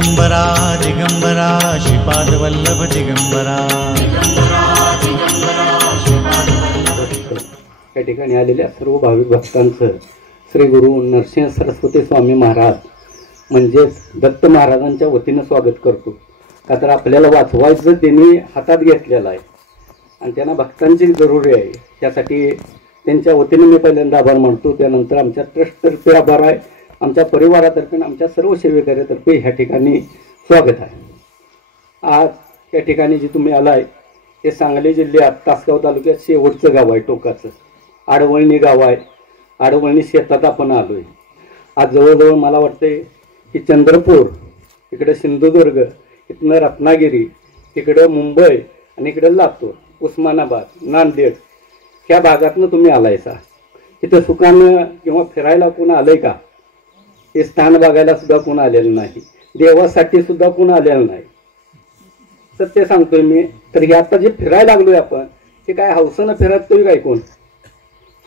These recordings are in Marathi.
दिगंबरा दिगंबरा श्रीपादवल्लभ दिगंबरा। या ठिकाणी आलेल्या सर्व भाविक भक्तांचं श्री गुरु नरसिंह सरस्वती स्वामी महाराज म्हणजेच दत्त महाराजांच्या वतीनं स्वागत करतो। का तर आपल्याला वाचवायचं त्यांनी हातात घेतलेलं आहे आणि त्यांना भक्तांची जरुरी आहे, त्यासाठी त्यांच्या वतीने मी पहिल्यांदा आभार मानतो। त्यानंतर आमच्या ट्रस्टतर्फे आभार आहे, आमच्या परिवारातर्फे आणि आमच्या सर्व सेवेकऱ्यातर्फे ह्या ठिकाणी स्वागत आहे। आज या ठिकाणी जे तुम्ही आलाय हे सांगली जिल्ह्यात तासगाव तालुक्यात शेवटचं गाव आहे, टोकाचं आडवळणी गाव आहे। आडवळणी शेतात आपण आलोय। आज जवळजवळ मला वाटते की चंद्रपूर, इकडे सिंधुदुर्ग, इथनं रत्नागिरी, इकडं मुंबई आणि इकडं लातूर, उस्मानाबाद, नांदेड ह्या भागातनं तुम्ही आलायसा। इथं सुखानं किंवा फिरायला कोण आलंय का? हे स्थान बघायला सुद्धा कोण आलेलं नाही, देवासाठी सुद्धा कोण आलेलं नाही। सत्य सांगतोय मी, तर हे आता जे फिरायला लागलोय आपण हे काय हौसनं फिरतोय काय? कोण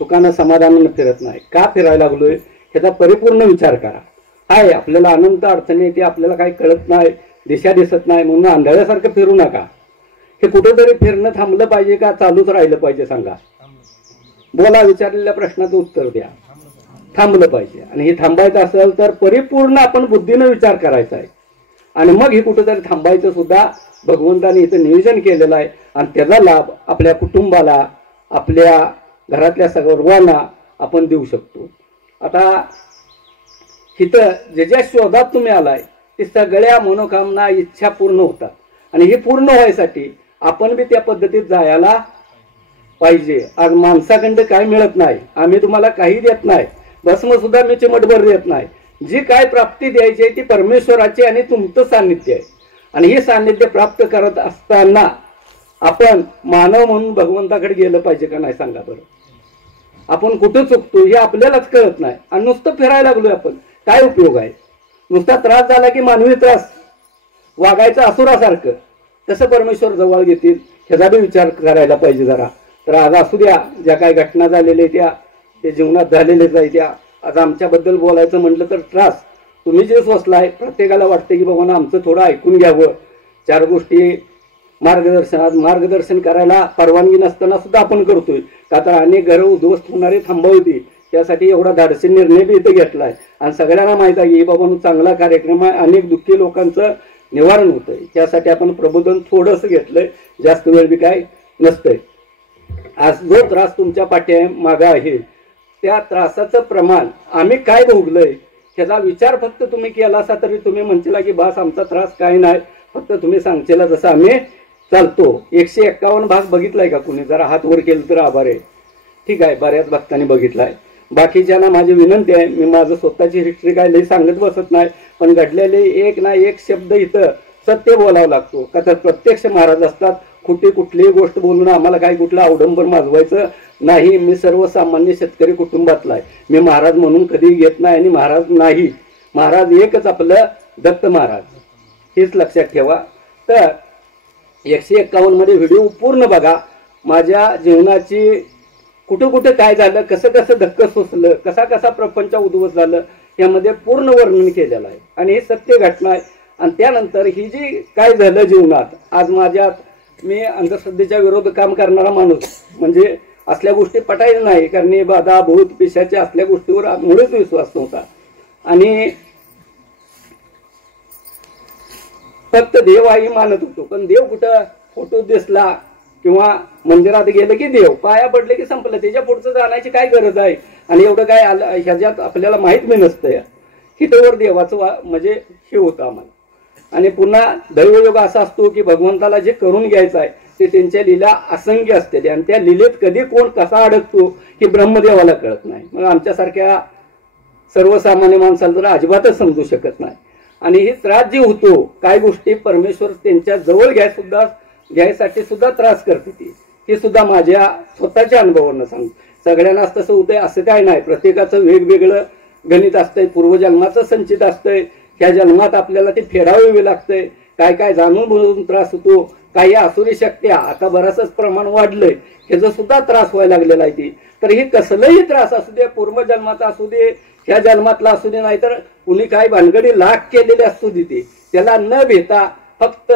सुखानं समाधानानं फिरत नाही। का फिरायला लागलोय ह्याचा परिपूर्ण विचार करा। आहे आपल्याला अनंत अडचणी ते आपल्याला काही कळत नाही, दिशा दिसत नाही म्हणून आंधळ्यासारखं फिरू नका। हे कुठेतरी फिरणं थांबलं पाहिजे का चालूच राहिलं पाहिजे? सांगा, बोला, विचारलेल्या प्रश्नाचं उत्तर द्या। थांबलं पाहिजे आणि हे थांबायचं असेल तर परिपूर्ण आपण बुद्धीनं विचार करायचा आहे आणि मग हे कुठेतरी थांबायचं सुद्धा भगवंताने इथं नियोजन केलेलं आहे आणि त्याचा लाभ आपल्या कुटुंबाला, आपल्या घरातल्या सर्वांना आपण देऊ शकतो। आता इथं जे ज्या शोधात तुम्ही आलाय ते सगळ्या मनोकामना, इच्छा पूर्ण होतात आणि हे पूर्ण व्हायसाठी आपण बी त्या पद्धतीत जायला पाहिजे। आज माणसाकडं काय मिळत नाही, आम्ही तुम्हाला काही देत नाही, भस्म सुद्धा मी चिमटभर देत नाही। जी काय प्राप्ती द्यायची आहे ती परमेश्वराची आणि तुमचं सान्निध्य आहे आणि हे सान्निध्य प्राप्त करत असताना आपण मानव म्हणून भगवंताकडे गेलं पाहिजे का नाही? सांगा बरं। आपण कुठं चुकतो हे आपल्यालाच कळत नाही आणि नुसतं फिरायला लागलोय आपण, काय उपयोग आहे? नुसता त्रास झाला की मानवी त्रास वागायचं असुरासारखं कसं परमेश्वर जवळ घेतील ह्याचा बी विचार करायला पाहिजे जरा। तर आज असू द्या, ज्या काही घटना झालेल्या त्या ते जीवनात झालेलेच आहे त्या। आज आमच्याबद्दल बोलायचं म्हटलं तर त्रास तुम्ही जे सोसलाय, प्रत्येकाला वाटतं की बाबा आपलं थोडं ऐकून घ्यावं, चार गोष्टी मार्गदर्शन करायला परवानगी नसताना सुद्धा आपण करतोय। का तर अनेक घरं उद्ध्वस्त होणारे थांबवती, त्यासाठी एवढा धाडसी निर्णय बी इथं घेतलाय आणि सगळ्यांना माहित आहे की बाबा चांगला कार्यक्रम आहे, अनेक दुःखी लोकांचं निवारण होतंय, त्यासाठी आपण प्रबोधन थोडंसं घेतलंय, जास्त वेळ बी काय नसतंय। आज जो त्रास तुमच्या पाठीमागं आहे त्या त्रासाचं प्रमाण आम्ही काय भोगलंय ह्याचा विचार फक्त तुम्ही केला असा तरी तुम्ही म्हणशीला की बास आमचा त्रास काय नाही, फक्त तुम्ही सांगशीला जसं आम्ही चालतो। 151 भाग बघितलाय का कुणी? जरा हात वर केलं तर आभार आहे। ठीक आहे, बऱ्याच भक्तांनी बघितलाय। बाकीच्यांना माझी विनंती आहे, मी माझं स्वतःची हिस्ट्री काय लई सांगत बसत नाही, पण घडलेले एक ना एक शब्द इथं सत्य बोलावं लागतो। का तर प्रत्यक्ष महाराज असतात, कुठलीही गोष्ट बोलून आम्हाला काही कुठलं अवडंबर माजवायचं नाही। मी सर्वसामान्य शेतकरी कुटुंबातला आहे, मी महाराज म्हणून कधी घेत नाही आणि महाराज नाही, महाराज एकच आपलं दत्त महाराज, हेच लक्षात ठेवा। तर 151 मध्ये व्हिडिओ पूर्ण बघा, माझ्या जीवनाची कुठं कुठं काय झालं, कसं कसं धक्का सोसलं, कसा कसा प्रपंच उद्ध्वस्त झालं, यामध्ये पूर्ण वर्णन केलेलं आहे आणि हे सत्य घटना आहे। आणि त्यानंतर ही जी काय झालं जीवनात, आज माझ्यात मी अंधश्रद्धेच्या विरोध काम करणारा माणूस, म्हणजे असल्या गोष्टी पटायला नाही, कारण बाधा भूत पिशाच्या असल्या गोष्टीवर मुळेच विश्वास नव्हता आणि फक्त देव आई मानत होतो। पण देव कुठं? फोटो दिसला किंवा मंदिरात गेलं की देव, पाया पडले की संपलं, त्याच्या पुढचं जाण्याची काय गरज आहे? आणि एवढं काय ह्याच्यात आपल्याला माहित नाही नसतं। हितवर देवाचं म्हणजे हे होतं आम्हाला। आणि पुन्हा दैवयोग असा असतो की भगवंताला जे करून घ्यायचं आहे ते त्यांच्या लीला असंख्य असते आणि त्या लीलेत कधी कोण कसा अडकतो हे ब्रह्मदेवाला कळत नाही। मग आमच्यासारख्या सर्वसामान्य माणसाला तर अजिबातच समजू शकत नाही। आणि हे त्रास जे होतो, काय गोष्टी परमेश्वर त्यांच्या जवळ घ्यायसाठी सुद्धा त्रास करते ती, हे सुद्धा माझ्या स्वतःच्या अनुभवावरनं सांगतो। सगळ्यांनाच तसं होतंय असं काय नाही, प्रत्येकाचं वेगवेगळं गणित असतंय, पूर्वजन्माचं संचित असतंय, ह्या जन्मात आपल्याला ते फेडावे लागतंय, काय काय जाणून बुजून त्रास होतो, काही आसुरी शक्त्या आता बराचच प्रमाण वाढलंय ह्याचा सुद्धा त्रास व्हायला लागलेला आहे ती। तर हे कसलंही त्रास असू दे, पूर्वजन्माचा असू दे, ह्या जन्मातला असू दे, नाहीतर कुणी काय भानगडी लाख केलेले असू दे, त्याला न भेटा फक्त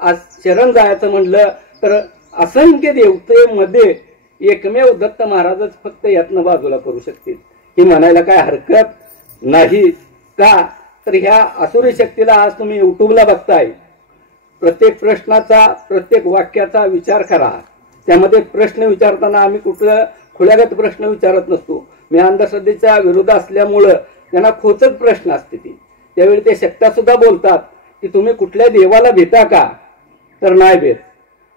आज शरण जायचं म्हणलं तर असंख्य देवतेमध्ये एकमेव दत्त महाराजच फक्त यातनं बाजूला करू शकतील ही म्हणायला काय हरकत नाही का. तर ह्या आसुरी शक्तीला आज तुम्ही युट्यूबला बघताय, प्रत्येक प्रश्नाचा प्रत्येक वाक्याचा विचार करा. त्यामध्ये प्रश्न विचारताना आम्ही कुठलं खुल्यागत प्रश्न विचारत नसतो. मी अंधश्रद्धेच्या विरोध असल्यामुळं त्यांना खोचक प्रश्न असते ती. त्यावेळी ते शक्त्या सुद्धा बोलतात की तुम्ही कुठल्या देवाला भेटा का, तर नाही भेट.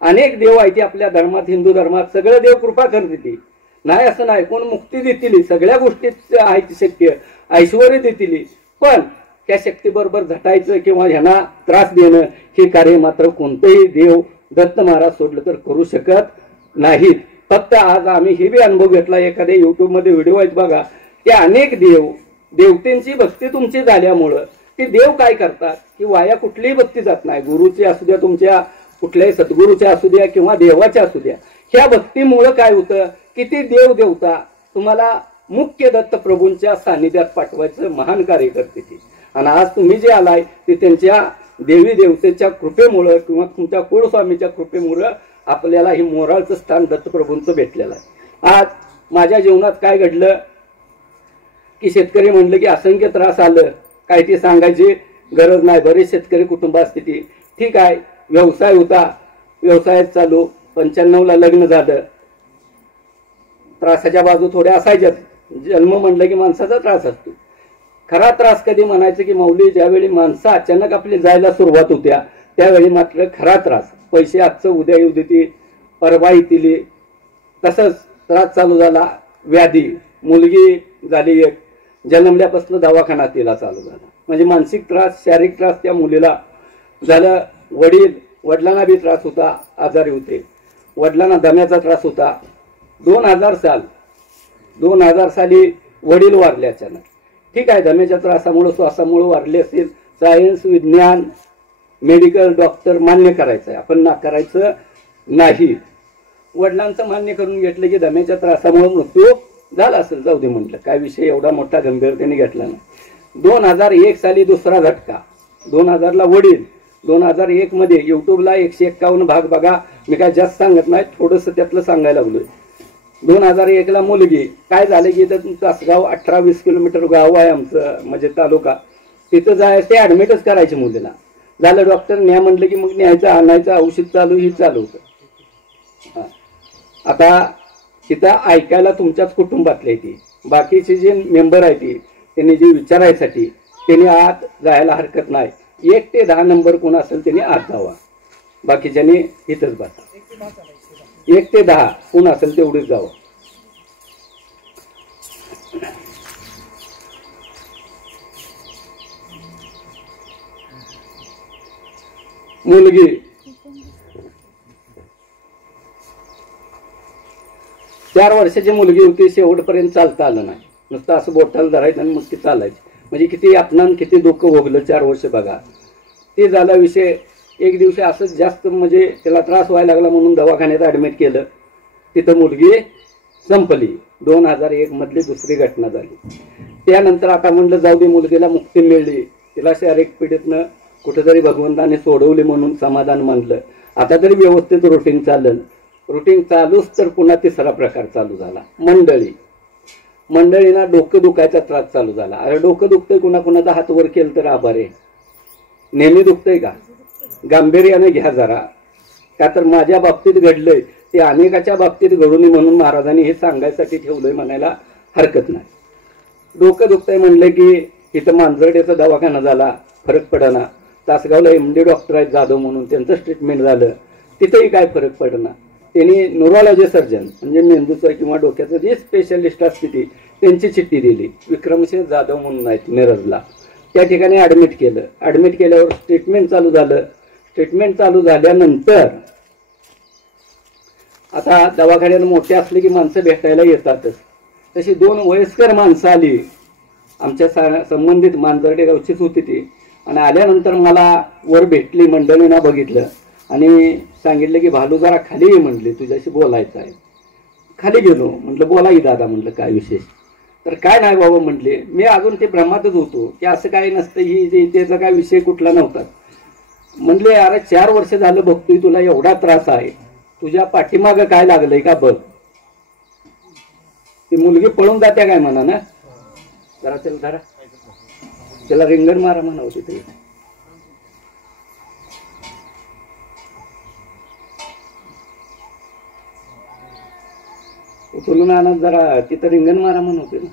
अनेक देव आहेत आपल्या धर्मात, हिंदू धर्मात सगळे देव कृपा करते ती नाही असं नाही. कोण मुक्ती देतील, सगळ्या गोष्टीत आहे शक्य, ऐश्वर देतील, पण त्या शक्तीबरोबर झटायचं किंवा ह्यांना त्रास देणं हे कार्य मात्र कोणतेही देव दत्त महाराज सोडलं तर करू शकत नाहीत. फक्त आज आम्ही हे बी अनुभव घेतला, एखाद्या युट्यूबमध्ये व्हिडिओ आहेत बघा, त्या अनेक देवतेंची भक्ती तुमची झाल्यामुळं ते देव काय करतात की वाया कुठलीही भक्ती जात नाही. गुरुची असू द्या, तुमच्या कुठल्याही सद्गुरूच्या असू द्या किंवा देवाच्या असू द्या, ह्या भक्तीमुळं काय होतं की ती देव देवता तुम्हाला मुख्य दत्त प्रभूंच्या सानिध्यात पाठवायचं महान कार्य करते ती. आणि आज तुम्ही जे आलाय ते त्यांच्या देवी देवतेच्या कृपेमुळं किंवा तुमच्या कुळस्वामीच्या कृपेमुळं आपल्याला हे मोराळचं स्थान दत्तप्रभूंचं भेटलेलं आहे. आज माझ्या जीवनात काय घडलं की शेतकरी म्हणलं की असंख्य त्रास आलं, काय ते सांगायची गरज नाही. बरेच शेतकरी कुटुंब असते ती, ठीक आहे. व्यवसाय होता, व्यवसायात चालू, 95ला लग्न झालं, त्रासाच्या बाजू थोड्या असायच्यात. जन्म म्हणलं की माणसाचा त्रास असतो. खरा त्रास कधी म्हणायचं की माऊली ज्यावेळी माणसं अचानक आपली जायला सुरुवात होत्या त्यावेळी मात्र खरा त्रास. पैसे आजचं उद्या येऊ देते, परवा येतील, तसंच त्रास चालू झाला. व्याधी, मुलगी झाली एक, जन्मल्यापासून दवाखाना तिला चालू झाला. म्हणजे मानसिक त्रास, शारीरिक त्रास त्या मुलीला झालं. वडिलांना बी त्रास होता, आजारी होते. वडिलांना दम्याचा त्रास होता. 2000 साली वडील वारले अचानक. ठीक आहे, दम्याच्या त्रासामुळे श्वासामुळे वारले असेल. सायन्स, विज्ञान, मेडिकल, डॉक्टर मान्य करायचं आहे, आपण नाकारायचं नाही. वडिलांचं मान्य करून घेतलं की दम्याच्या त्रासामुळे मृत्यू झाला असेल, जाऊ दे म्हटलं, काय विषय एवढा मोठा गंभीरतेने घेतला नाही. 2001 साली दुसरा झटका. 2000ला वडील, 2001 मध्ये युट्यूबला 151 भाग बघा. मी काय जास्त सांगत नाही, थोडंसं त्यातलं सांगायला लागलोय. 2001ला मुलगी. काय झालं की इथं तासगाव 18-20 किलोमीटर गाव आहे आमचं, म्हणजे तालुका. तिथं जायचं, ते ऍडमिटच करायचे मुलीला. झालं, डॉक्टर न्या म्हटलं की मग न्यायचं, आणायचं, औषध चालू, ही चालू होतं. आता तिथं ऐकायला तुमच्याच कुटुंबातले ती बाकीचे जे मेंबर आहे ती त्यांनी जे विचारायसाठी त्यांनी आत जायला हरकत नाही. 1 ते 10 नंबर कोण असेल त्यांनी आत जावा, बाकीच्यानी इथंच बसा. 1 ते 10 कोण असेल तेवढीच जावं. मुलगी 4 वर्षाची मुलगी होती. शेवटपर्यंत चालता आलं नाही, नुसतं असं बोटाला धरायचं आणि मग ती चालायची. म्हणजे किती अपमान, किती दुःख भोगलं 4 वर्ष बघा. ते झाला विषय. एक दिवशी असंच जास्त म्हणजे त्याला त्रास व्हायला लागला म्हणून दवाखान्यात ऍडमिट केलं. तिथं मुलगी संपली. 2001 मधली दुसरी घटना झाली. त्यानंतर आता म्हणलं जाऊ दे, मुलगीला मुक्ती मिळली, तिला शारीरिक पीडितनं कुठेतरी भगवंताने सोडवले म्हणून समाधान मानलं. आता तरी व्यवस्थित रुटीन चाललं. रुटीन चालूच तर पुन्हा तिसरा प्रकार चालू झाला. मंडळींना डोकं दुखायचा त्रास चालू झाला. अरे डोकं दुखतंय, कुणाकुणाचा हात वर केलं तर आभार आहे. नेहमी दुखतंय का? गांभीर्याने घ्या जरा. का तर माझ्या बाबतीत घडलंय ते अनेकाच्या बाबतीत घडू नये म्हणून महाराजांनी हे सांगायसाठी ठेवलंय, म्हणायला हरकत नाही. डोकं दुखतंय म्हणलं की इथं मांजरड्याचा दवाखाना झाला, फरक पडना. तासगावला MD डॉक्टर आहेत जाधव म्हणून, त्यांचं ट्रीटमेंट झालं, तिथंही काय फरक पडना. त्यांनी न्यूरोलॉजी सर्जन म्हणजे मेंदूचं किंवा डोक्याचं जे स्पेशलिस्ट असते ती त्यांची चिठ्ठी दिली. विक्रमसिंह जाधव म्हणून आहेत मिरजला. त्या ठिकाणी ऍडमिट केलं. ऍडमिट केल्यावर ट्रीटमेंट चालू झालं. ट्रीटमेंट चालू झाल्यानंतर आता दवाखान्यात मोठे असले की माणसं भेटायला येतातच. तशी 2 वयस्कर माणसं आली, आमच्या संबंधित मांजर्डे गावचीच होती ती. आणि आल्यानंतर मला वर भेटली, मंडळींना बघितलं आणि सांगितलं की भालू जरा खाली ये म्हटले, तुझ्याशी बोलायचं आहे. खाली गेलो. म्हटलं बोला की दादा, म्हटलं काय विशेष? तर काय नाही बाबा म्हटले. मी अजून ते भ्रमातच होतो की असं काही नसतं, ही त्याचा काय विषय कुठला नव्हता. म्हणले अरे 4 वर्ष झालं बघतोय तुला एवढा त्रास आहे, तुझ्या पाठीमागं काय लागलंय का बघ. ती मुलगी पळून जाते काय म्हणा ना, जरा त्याला धरा, त्याला रिंगण मारा म्हणावं तिथे. उचलून आणत जरा तिथं रिंगण मारा म्हणवते ना,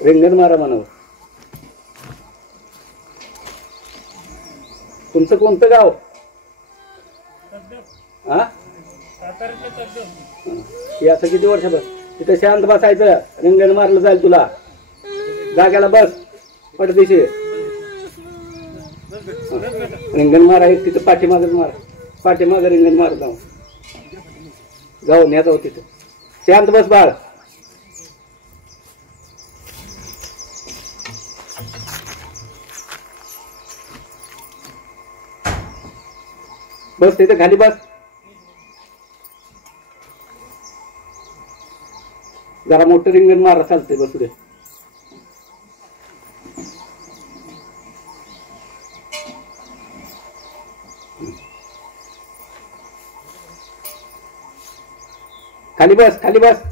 रिंगण मारा म्हणावं. तुमचं कोणतं गाव? हा, हे असं किती वर्षभर तिथे शांत बसायचं, रिंगण मारलं जाईल तुला, जाग्याला बस पडदिशी. रिंगण मारा एक तिथं पाठीमागच मारा, पाठीमाग रिंगण मार जाऊ जाऊ न्या जाऊ तिथं. शांत बस बाळ. बस तिथे खाली बस. जरा मोठं रिंगण मारा चालतंय, बसू दे. खाली बस, खाली बस.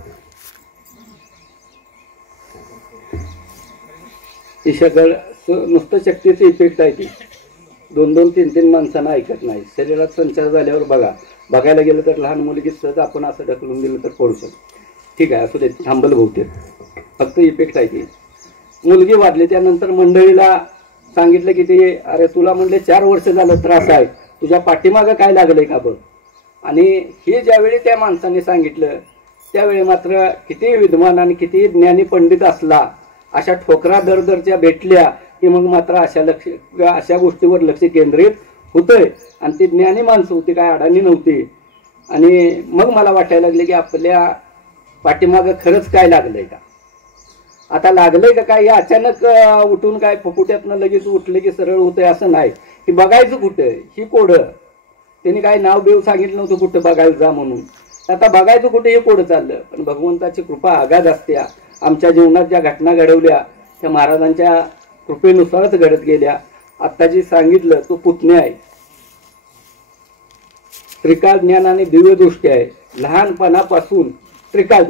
ती सगळं नुसतं शक्तीचं इफेक्ट आहे ती. 2-2, 3-3 माणसांना ऐकत नाही. शरीरात संचार झाल्यावर बघायला गेलं तर लहान मुलगी सहज आपण असं ढकलून दिलं तर पडू शकतो. ठीक आहे, असू दे, थांबल बहुतेक, फक्त इफेक्ट आहे ती. मुलगी वाढली त्यानंतर मंडळीला सांगितलं की ते अरे तुला म्हणले 4 वर्ष झालं त्रास आहे, तुझ्या पाठीमागं काय लागलंय का बघ. आणि हे ज्यावेळी त्या माणसाने सांगितलं त्यावेळी मात्र किती विद्वान आणि किती ज्ञानी पंडित असला, अशा ठोकरा दरदरच्या भेटल्या की मग मात्र अशा गोष्टीवर लक्ष केंद्रित होतंय. आणि ती ज्ञानी माणसं होती, काय अडाणी नव्हती. आणि मग मला वाटायला लागले की आपल्या पाठीमागं खरंच काय लागलंय का. आता लागलंय का काय, हे अचानक उठून काय फुकुट्यातनं लगेच उठले की सरळ होतंय असं नाही. की बघायचं कुठं ही कोडं, त्यांनी काय नाव बिव सांगितलं नव्हतं कुठं बघायला जा म्हणून. आता बघायचं कुठे हे पुढं चाललं. पण भगवंताची कृपा आगाध असते. आमच्या जीवनात ज्या घटना घडवल्या त्या महाराजांच्या कृपेनुसारच घडत गेल्या. आत्ता जी सांगितलं तो पुतण्या आहे. त्रिकाल ज्ञान आणि दिव्य दृष्टी आहे. लहानपणापासून त्रिकाल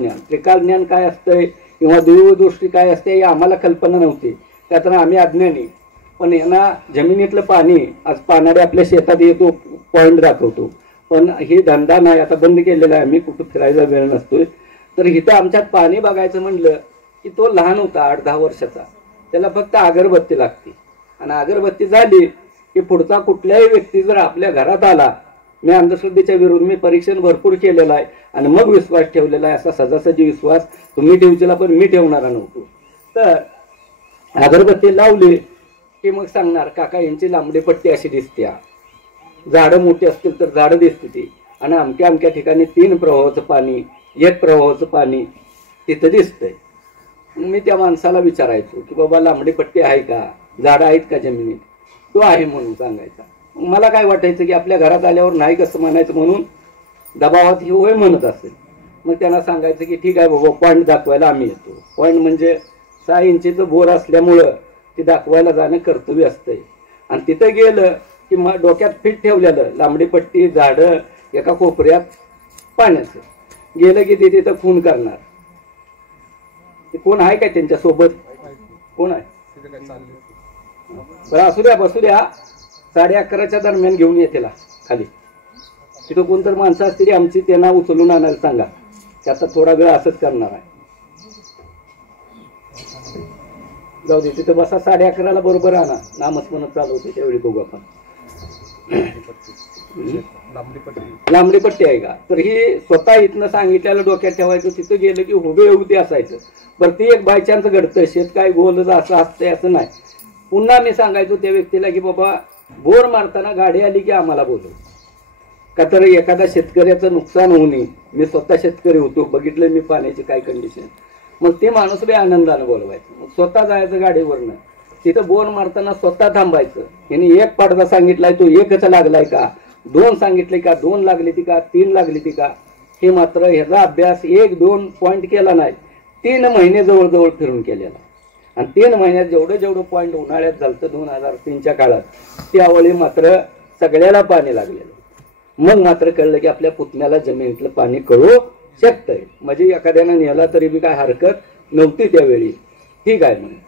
ज्ञान काय असतंय किंवा दिव्य दृष्टी काय असते हे आम्हाला कल्पना नव्हती, त्यातून आम्ही अज्ञानी. पण यांना जमिनीतलं पाणी, आज पानाडे आपल्या शेतात येतो, पॉइंट दाखवतो. पण हे धंदा नाही, आता बंद केलेला आहे. आम्ही कुठं फिरायचा वेळ नसतोय. तर इथं आमच्यात पाणी बघायचं म्हणलं की तो लहान होता 8-10 वर्षाचा. त्याला फक्त अगरबत्ती लागते. आणि अगरबत्ती झाली की पुढचा कुठल्याही व्यक्ती जर आपल्या घरात आला, मी अंधश्रद्धेच्या विरुद्ध मी परीक्षण भरपूर केलेलं आहे आणि मग विश्वास ठेवलेला आहे. असा सजासजी विश्वास तुम्ही ठेवचेला, पण मी ठेवणारा नव्हतो. तर अगरबत्ती लावली की मग सांगणार काका यांची लांबडी पट्टी अशी दिसते, झाडं मोठी असतील तर झाडं दिसते ती, आणि अमक्या अमक्या ठिकाणी 3 प्रवाहाचं पाणी, 1 प्रवाहाचं पाणी तिथं दिसतंय. मी त्या माणसाला विचारायचो की बाबा लांबडी पट्टी आहे का, झाडं आहेत का जमिनीत. तो आहे म्हणून सांगायचा. मला काय वाटायचं की आपल्या घरात आल्यावर नाही कसं म्हणायचं, म्हणून दबावात ही होय म्हणत असेल. मग त्यांना सांगायचं की ठीक आहे बाबा, पॉईंट दाखवायला आम्ही येतो. पॉईंट म्हणजे 6 इंचीचं बोर असल्यामुळं ते दाखवायला जाणं कर्तव्य असतंय. आणि तिथं गेलं की मग डोक्यात फिट ठेवलेलं लांबडी पट्टी, झाडं, एका कोपऱ्यात पाण्याचं. गेलं की ते तिथं खून करणार. ते कोण आहे काय त्यांच्यासोबत, कोण आहे बरं, असू द्या, बसू द्या. 11:30च्या दरम्यान घेऊन येतेला खाली. तिथं कोणतर माणसं असतील आमची, त्यांना उचलून आणायला सांगा. त्याचा थोडा वेळ असंच करणार आहे. जाऊ दे, तिथं बसा. 11:30ला बरोबर आणा. नामस्मरण चालू होते त्यावेळी बघू आपण. लांबडी पट्टी आहे का, तर ही स्वतः इथनं सांगितल्याला डोक्यात ठेवायचं. तिथं गेलं की उभे उभे असायचं. बरं, ती एक बाय चान्स घडतं. शेत काय गोलच असं असतंय असं नाही. पुन्हा मी सांगायचो त्या व्यक्तीला की बाबा बोर मारताना गाडी आली की आम्हाला बोलव, का तर एखादा शेतकऱ्याचं नुकसान होऊ नये. मी स्वतः शेतकरी होतो, बघितलं मी पाण्याची काय कंडिशन. मग ते माणूस बी आनंदानं बोलवायचं. मग स्वतः जायचं गाडीवरनं, तिथं बोर मारताना स्वतः थांबायचं. याने 1 पडदा सांगितलाय, तो 1च लागलाय का, 2 सांगितले का, 2 लागली ती का, 3 लागली ती का, हे मात्र ह्याचा अभ्यास 1-2 पॉईंट केला नाही. 3 महिने जवळजवळ फिरून केलेला. आणि 3 महिन्यात जेवढं पॉईंट उन्हाळ्यात झालं 2003च्या काळात, त्यावेळी मात्र सगळ्याला पाणी लागलेलं. मग मात्र कळलं की आपल्या पुतण्याला जमिनीतलं पाणी कळू शकतंय, म्हणजे एखाद्यानं नेला तरी बी काय हरकत नव्हती त्यावेळी. ठीक आहे म्हणून.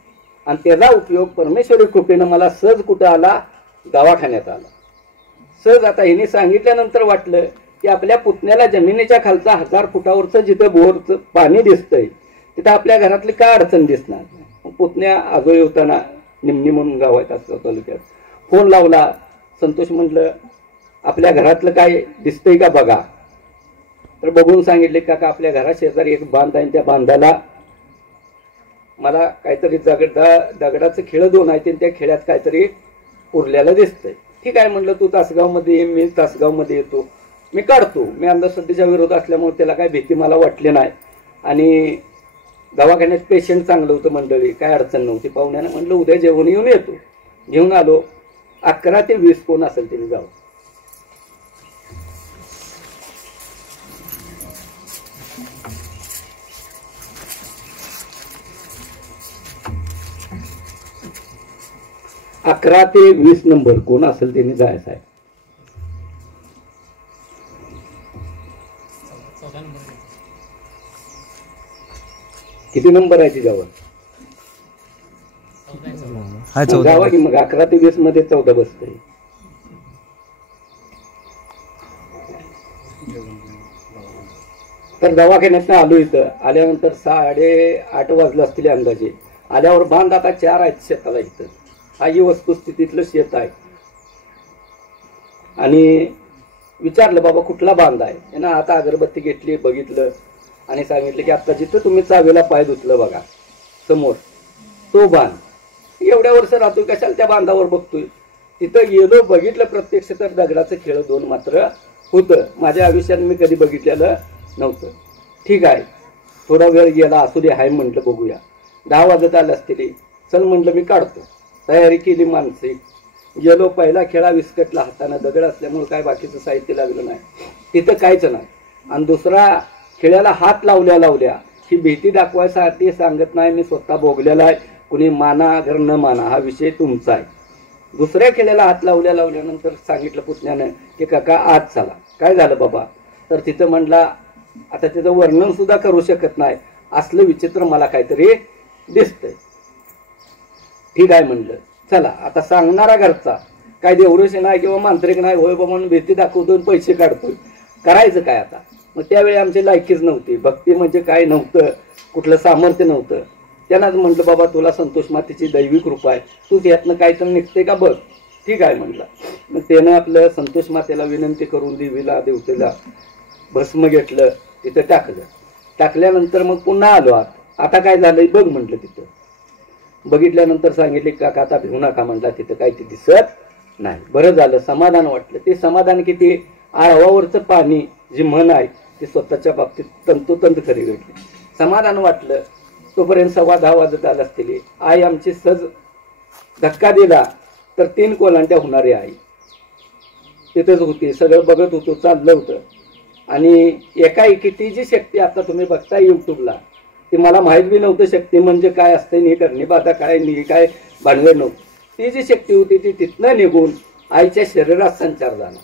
आणि त्याचा उपयोग परमेश्वरी कृपेनं मला सहज कुठं आला, दवाखान्यात आला सहज. आता हिने सांगितल्यानंतर वाटलं की आपल्या पुतण्याला जमिनीच्या खालचा 1000 फुटावरचं जिथं बोरचं पाणी दिसतंय तिथं आपल्या घरातली काय अडचण दिसणार. पुतण्या आजोळी होताना निमणी म्हणून गाव आहे तासगाव तालुक्यात, फोन लावला. संतोष म्हटलं आपल्या घरातलं काय दिसतंय का बघा. तर बघून सांगितले काका आपल्या घरा शेजारी एक बांध आहे, त्या बांधाला मला काहीतरी दगडाचं खेळ 2 आहेत, त्या खेळ्यात काहीतरी उरलेलं दिसतंय. ठीक आहे म्हटलं तू तासगावमध्ये ये, मी तासगावमध्ये येतो, मी काढतो. मी अंधश्रद्धेच्या विरोध असल्यामुळे त्याला काय भीती मला वाटली नाही. आणि दवाखान्यात पेशंट चांगलं होतं मंडळी, काय अडचण नव्हती. पाहुण्यानं म्हटलं उद्या जेवण येऊन येतो. घेऊन आलो. 11 ते 20 कोण असेल त्यांनी जाऊ. अकरा ते 20 नंबर कोण असेल त्यांनी जायचं आहे. किती नंबर आहे तिच्यावर जावा की मग. 11 ते 20 मध्ये 14 बसतंय. तर दवाखान्यात आलो. इथं आल्यानंतर 8:30 वाजले असतील अंदाजे. आल्यावर बांध आता 4 आहेत शेताला. इथं हा ही वस्तुस्थितीतलं शेत आहे. आणि विचारलं बाबा कुठला बांध आहे. त्यांना आता अगरबत्ती घेतली, बघितलं आणि सांगितलं की आता जिथं तुम्ही चावेला पाय धुतलं बघा समोर तो बांध. एवढ्या वर्ष राहतोय कशाला त्या बांधावर बघतोय. तिथं गेलो, बघितलं प्रत्यक्ष तर दगडाचं खेळ 2 मात्र होतं. माझ्या आयुष्यात मी कधी बघितलेलं नव्हतं. ठीक आहे थोडा वेळ गेला, असू दे हाय म्हटलं बघूया. 10 वाजत आले असतील. चल म्हटलं मी काढतो. तयारी केली मानसिक. गेलो. पहिला खेळा विस्कटला हाताने, दगड असल्यामुळे काय बाकीचं साहित्य लागलं नाही, तिथं काहीच नाही. आणि दुसरा खेळ्याला हात लावल्या ही भीती दाखवायसाठी सांगत नाही, मी स्वतः भोगलेला आहे. कुणी माना अगर न माना हा विषय तुमचा आहे. दुसऱ्या खेळ्याला हात लावल्यानंतर सांगितलं पुतण्यानं की काका आज चला. काय झालं बाबा. तर तिथं म्हणला आता तिथं वर्णन सुद्धा करू शकत नाही, असलं विचित्र मला काहीतरी दिसतंय. ठीक आहे म्हणलं चला. आता सांगणारा घरचा काय देवऋषी नाही किंवा मांत्रिक नाही, होय बाबा म्हणून भीती दाखवतो पैसे काढतोय. करायचं काय आता. मग त्यावेळी आमची लायकीच नव्हती, भक्ती म्हणजे काय नव्हतं, कुठलं सामर्थ्य नव्हतं. त्यांनाच म्हटलं बाबा तुला संतोष मातेची दैवी कृपा आहे, तू त्यातनं काय तर निघते का बघ. ठीक आहे म्हटलं. मग त्यानं आपलं संतोष मातेला विनंती करून देवीला देवतेला भस्म घेतलं, तिथं टाकलं. टाकल्यानंतर मग पुन्हा आलो आत. आता काय झालंय बघ म्हटलं. तिथं बघितल्यानंतर सांगितले काका आता भिवू नका म्हटला, तिथं काही ते दिसत नाही. बरं झालं, समाधान वाटलं. ते समाधान किती, आळवावरचं पाणी जी म्हण आहे ती स्वतःच्या बाबतीत तंतोतंत खरी घडली. समाधान वाटलं. तोपर्यंत 10:15 वाजत आले असतील. आई आमची सहज धक्का दिला तर 3 कोलांट्या होणारी आई तिथंच होती. सगळं बघत होतो, चाललं होतं. आणि एकाएकी ती जी शक्ती आता तुम्ही बघताय युट्यूबला, ती मला माहीत बी नव्हतं शक्ती म्हणजे काय असते, नी करणी बाधा काय, नी काय भांडवल नव्हतं. ती जी शक्ती होती ती तिथनं निघून आईच्या शरीरात संचार झाला.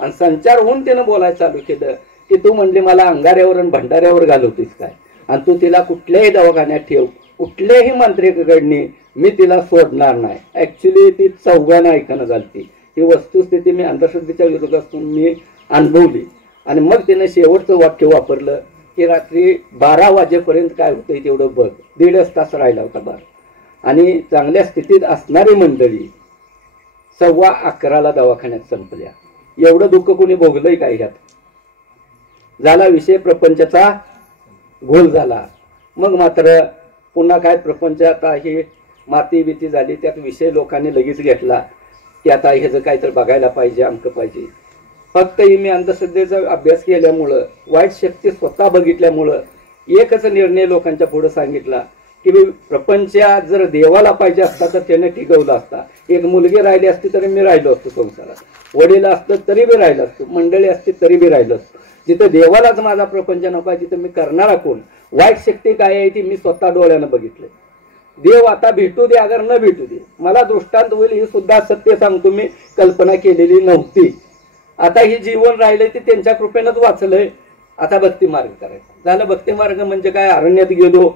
आणि संचार होऊन त्यानं बोलायला चालू केलं की तू म्हणली मला अंगाऱ्यावर आणि भंडाऱ्यावर घालवतीस काय, आणि तू तिला कुठल्याही दवाखान्यात ठेव, कुठल्याही मांत्रिकाकडनी मी तिला सोडणार नाही. ऍक्च्युली ती 4घांना ऐकणं झालती. ही वस्तुस्थिती मी अंधश्रद्धेच्या विरोधातून मी अनुभवली. आणि मग तिनं शेवटचं वाक्य वापरलं की रात्री 12 वाजेपर्यंत काय होतंय तेवढं बघ. 1.5 तास राहिला होता बार. आणि चांगल्या स्थितीत असणारी मंडळी 11:15 दवाखान्यात संपल्या. एवढं दुःख कोणी भोगलंय काय ह्यात. झाला विषय प्रपंचाचा घोल झाला. मग मात्र पुन्हा काय प्रपंच आता हे माती बिती झाली, त्यात विषय लोकांनी लगेच घेतला की आता ह्याचं काय तर बघायला पाहिजे, अंक पाहिजे. फक्त मी अंधश्रद्धेचा अभ्यास केल्यामुळं, वाईट शक्ती स्वतः बघितल्यामुळं एकच निर्णय लोकांच्या पुढे सांगितला की प्रपंच जर देवाला पाहिजे असता तर त्याने टिकवला असता. एक मुलगी राहिली असती तरी मी राहिलो असतो संसारात, वडील असतं तरी बी राहिलो असतो, मंडळी असती तरी बी राहिलो असतो. जिथं देवालाच माझा प्रपंच नको आहे तिथं मी करणारा कोण. वाईट शक्ती काय आहे ती मी स्वतः डोळ्यानं बघितलं. देव आता भेटू दे अगर न भेटू दे, मला दृष्टांत होईल ही सुद्धा सत्य सांगतो मी, कल्पना केलेली नव्हती. आता ही जीवन राहिलंय ते त्यांच्या कृपेनंच वाचलंय. आता भक्ती मार्ग करायचा झालं. भक्ती मार्ग म्हणजे काय, अरण्यात गेलो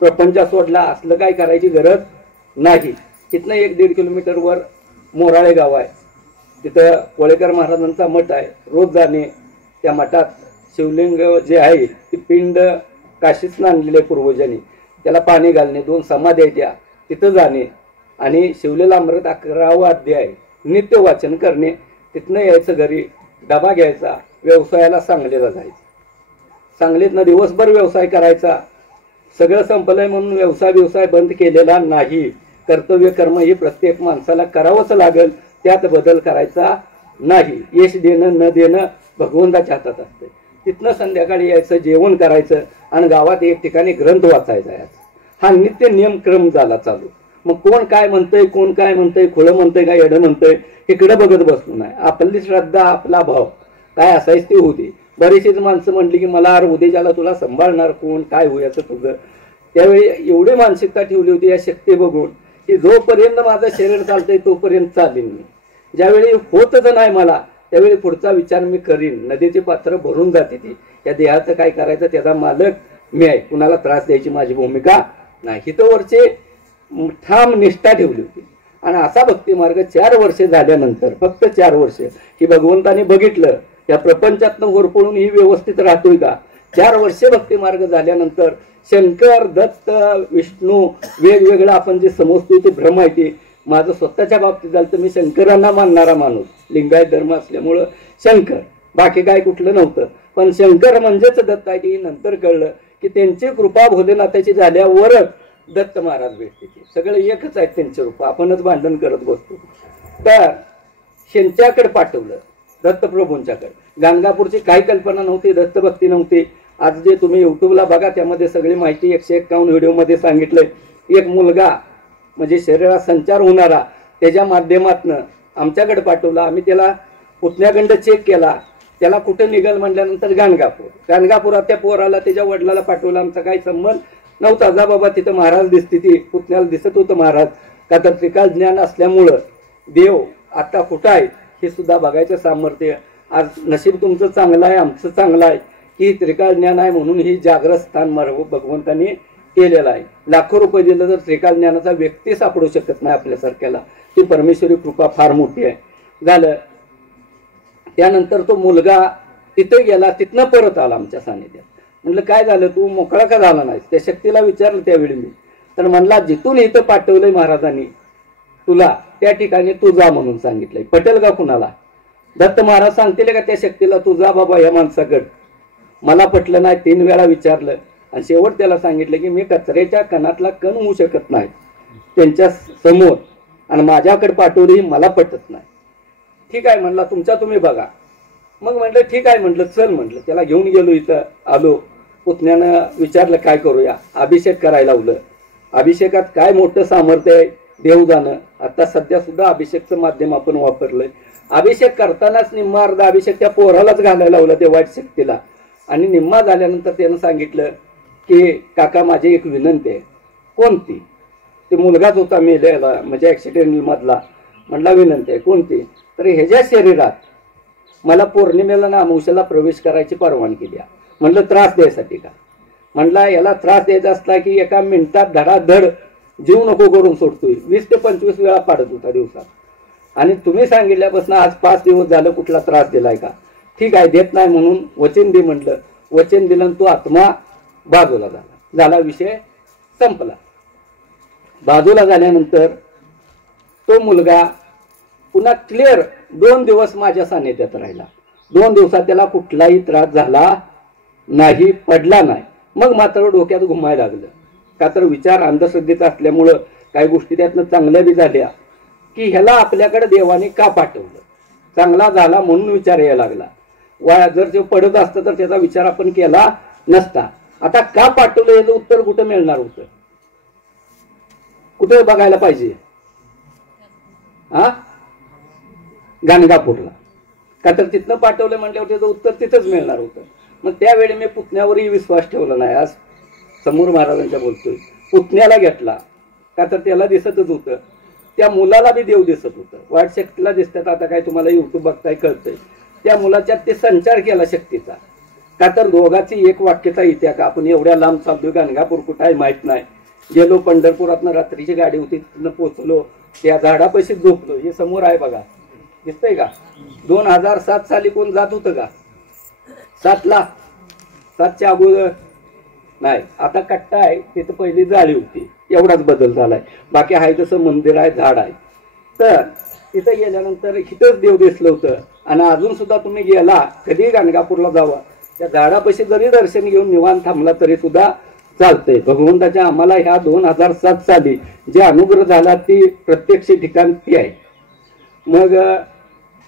प्रपंच सोडला असलं काय करायची गरज नाही. तिथनं 1-1.5 किलोमीटरवर मोराळे गाव आहे, तिथं कोळेकर महाराजांचा मठ आहे. रोज जाणे, त्या मठात शिवलिंग जे आहे ती पिंड काशीच आणलेले पूर्वजांनी, त्याला पाणी घालणे, 2 समाधी आहेत त्या, तिथं जाणे आणि शिवलेला अमृत 11वा अध्याय नित्य वाचन करणे. तिथनं यायचं घरी, डबा घ्यायचा, व्यवसायाला सांगलीला जायचं. सांगलीतनं दिवसभर व्यवसाय करायचा. सगळं संपलंय म्हणून व्यवसाय बंद केलेला नाही. कर्तव्य कर्म हे प्रत्येक माणसाला करावंच लागेल, त्यात बदल करायचा नाही. यश देणं न देणं भगवंताच्या हातात असते. तिथनं संध्याकाळी यायचं, जेवण करायचं आणि गावात एक ठिकाणी ग्रंथ वाचायचा यायचा. हा नित्य नियमक्रम झाला चालू. मग कोण काय म्हणतंय, कोण काय म्हणतंय, खुळं म्हणतंय का येडं म्हणतंय, इकडं बघत बसलो नाही. आपली श्रद्धा, आपला भाव काय असायच ते होऊ दे. बरीचशीच माणसं म्हणली की मला अरे उद्याच्याला तुला सांभाळणार कोण, काय होयाचं तुझं. त्यावेळी एवढी मानसिकता ठेवली होती या शक्ती बघून की जोपर्यंत माझं शरीर चालतंय तोपर्यंत चालेल मी. ज्यावेळी होतच नाही मला त्यावेळी पुढचा विचार मी करीन. नदीची पात्र भरून जाते ती, या देहाचं काय करायचं त्याचा मालक मी आहे, कुणाला त्रास द्यायची माझी भूमिका नाही. हितवरचे ठाम निष्ठा ठेवली होती. आणि असा भक्ती मार्ग 4 वर्षे झाल्यानंतर, फक्त 4 वर्षे, की भगवंताने बघितलं या प्रपंचातनं होरपळून ही व्यवस्थित राहतोय का. 4 वर्षे भक्ती मार्ग झाल्यानंतर शंकर, दत्त, विष्णू वेगवेगळं आपण जे समजतोय ते भ्रम आहे. ते माझं स्वतःच्या बाबतीत झालं तर मी शंकरांना मानणारा माणूस, लिंगायत धर्म असल्यामुळं शंकर, बाकी काय कुठलं नव्हतं. पण शंकर म्हणजेच दत्त आहे. की नंतर कळलं की त्यांची कृपा भोलेनाथाची झाल्यावर दत्त महाराज भेटते. सगळं एकच आहेत त्यांचे रूप, आपणच भांडण करत बसतो. तर शेंच्याकडे पाठवलं, दत्तप्रभूंच्याकडे. गाणगापूरची काही कल्पना नव्हती, दत्तभक्ती नव्हती. आज जे तुम्ही युट्यूबला बघा त्यामध्ये सगळी माहिती 151 व्हिडिओमध्ये सांगितलंय. एक मुलगा म्हणजे शरीरात संचार होणारा, त्याच्या माध्यमातून आमच्याकडे पाठवला. आम्ही त्याला पुतण्याखंड चेक केला, त्याला कुठे निघाल म्हटल्यानंतर गाणगापुरात त्या पोराला त्याच्या वडिलाला पाठवला. आमचा काही संबंध नव्हता. जा बाबा तिथं महाराज दिसते, ती पुतण्याला दिसत होतं महाराज. का तर त्रिकाल ज्ञान असल्यामुळं देव आता कुठं आहे हे सुद्धा बघायचं सामर्थ्य. आज नशीब तुमचं चांगलं आहे, आमचं चांगलं आहे की त्रिकाल ज्ञान आहे म्हणून ही जागृत स्थान मार्ग भगवंतांनी केलेला आहे. लाखो रुपये दिलं तर त्रिकाल ज्ञानाचा व्यक्ती सापडू शकत नाही आपल्यासारख्याला. ती परमेश्वरी कृपा फार मोठी आहे. झालं त्यानंतर तो मुलगा तिथे गेला, तिथनं परत आला आमच्या सानिध्यात. म्हटलं काय झालं, तू मोकळा का झाला नाहीस. त्या शक्तीला विचारलं त्यावेळी मी. तर म्हणला जिथून इथं पाठवलंय महाराजांनी तुला त्या ठिकाणी तू जा म्हणून सांगितलंय. पटेल का कुणाला. दत्त महाराज सांगतील का त्या शक्तीला तू जा बाबा या माणसाकडे. मला पटलं नाही, 3 वेळा विचारलं आणि शेवट त्याला सांगितलं की मी कचऱ्याच्या कणातला कण होऊ शकत नाही त्यांच्या समोर, आणि माझ्याकडे पाठवली मला पटत नाही. ठीक आहे म्हणला, तुमच्या तुम्ही बघा. मग म्हटलं ठीक आहे म्हटलं, चल म्हटलं. त्याला घेऊन गेलो, इथं आलो. पुतण्यानं विचारलं काय करूया. अभिषेक करायला लावलं. अभिषेकात काय मोठं सामर्थ्य आहे देव जाणं. आता सध्या सुद्धा अभिषेकचं माध्यम आपण वापरलंय. अभिषेक करतानाच निम्मा अर्धा अभिषेक त्या पोरालाच घालायला लावला त्या वाईट शक्तीला. आणि निम्मा झाल्यानंतर त्यानं सांगितलं की काका माझी एक विनंती आहे. कोणती. ते मुलगाच होता मेलेला म्हणजे ऍक्सिडेंट मधला. म्हटला विनंती आहे. कोणती. तर ह्याच्या शरीरात मला पौर्णिमेला ना अमावस्येला प्रवेश करायची परवानगी द्या. म्हटलं त्रास द्यायसाठी का. म्हटला याला त्रास द्यायचा असला की एका मिनिटात धडाधड जीव नको करून सोडतोय. 20 ते 25 वेळा पाडत होता दिवसात. आणि तुम्ही सांगितल्यापासून आज 5 दिवस झालं कुठला त्रास दिलाय का. ठीक आहे देत नाही म्हणून वचन दे म्हटलं. वचन दिलं, तो आत्मा बाजूला झाला. विषय संपला. बाजूला झाल्यानंतर तो मुलगा पुन्हा क्लिअर 2 दिवस माझ्या सानिध्यात राहिला. 2 दिवसात त्याला कुठलाही त्रास झाला नाही, पडला नाही. मग मात्र डोक्यात घुमायला लागलं. का तर विचार अंधश्रद्धेचा असल्यामुळं काही गोष्टी त्यातनं चांगल्या बी झाल्या की ह्याला आपल्याकडे देवाने का पाठवलं. चांगला झाला म्हणून विचार यायला लागला. जर ते पडत असतं तर त्याचा विचार आपण केला नसता. आता का पाठवलं याचं उत्तर कुठं मिळणार होतं. कुठे बघायला पाहिजे. गाणगापूरला. का तर तिथनं पाठवलं म्हटल्यावर त्याचं उत्तर तिथंच मिळणार होतं. मग त्यावेळी मी पुतण्यावरही विश्वास ठेवला नाही. आज समोर महाराजांच्या बोलतोय. पुतण्याला घेतला. का तर त्याला दिसतच होतं, त्या मुलाला बी देव दिसत होतं. वाईट शक्तीला दिसतात, आता काय तुम्हाला युट्यूब बघताय कळतंय. त्या मुलाच्या ते संचार केला शक्तीचा, का तर दोघाची एक वाक्यता येत्या का आपण एवढ्या लांब चालतोय, गाणगापूर कुठं आहे माहित नाही, गेलो पंढरपुरातनं, रात्रीची गाडी होती तिथनं पोचलो, त्या झाडापाशी झोपलो. हे समोर आहे बघा, दिसतंय का? 2007 साली कोण जात होतं का? 7ला 7च्या अगोदर नाही. आता कट्टा आहे, तिथं पहिली जाळी होती, एवढाच बदल झालाय. बाकी आहे तसं मंदिर आहे, झाड आहे. तर तिथं गेल्यानंतर इथंच देव दिसलं होतं. आणि अजून सुद्धा तुम्ही गेला कधी गाणगापूरला जावा, त्या झाडापाशी जरी दर्शन घेऊन निवांत थांबला तरी सुद्धा चालतंय. भगवंताच्या आम्हाला ह्या 2007 साली जे अनुग्रह झाला ती प्रत्यक्ष ठिकाण ती आहे. मग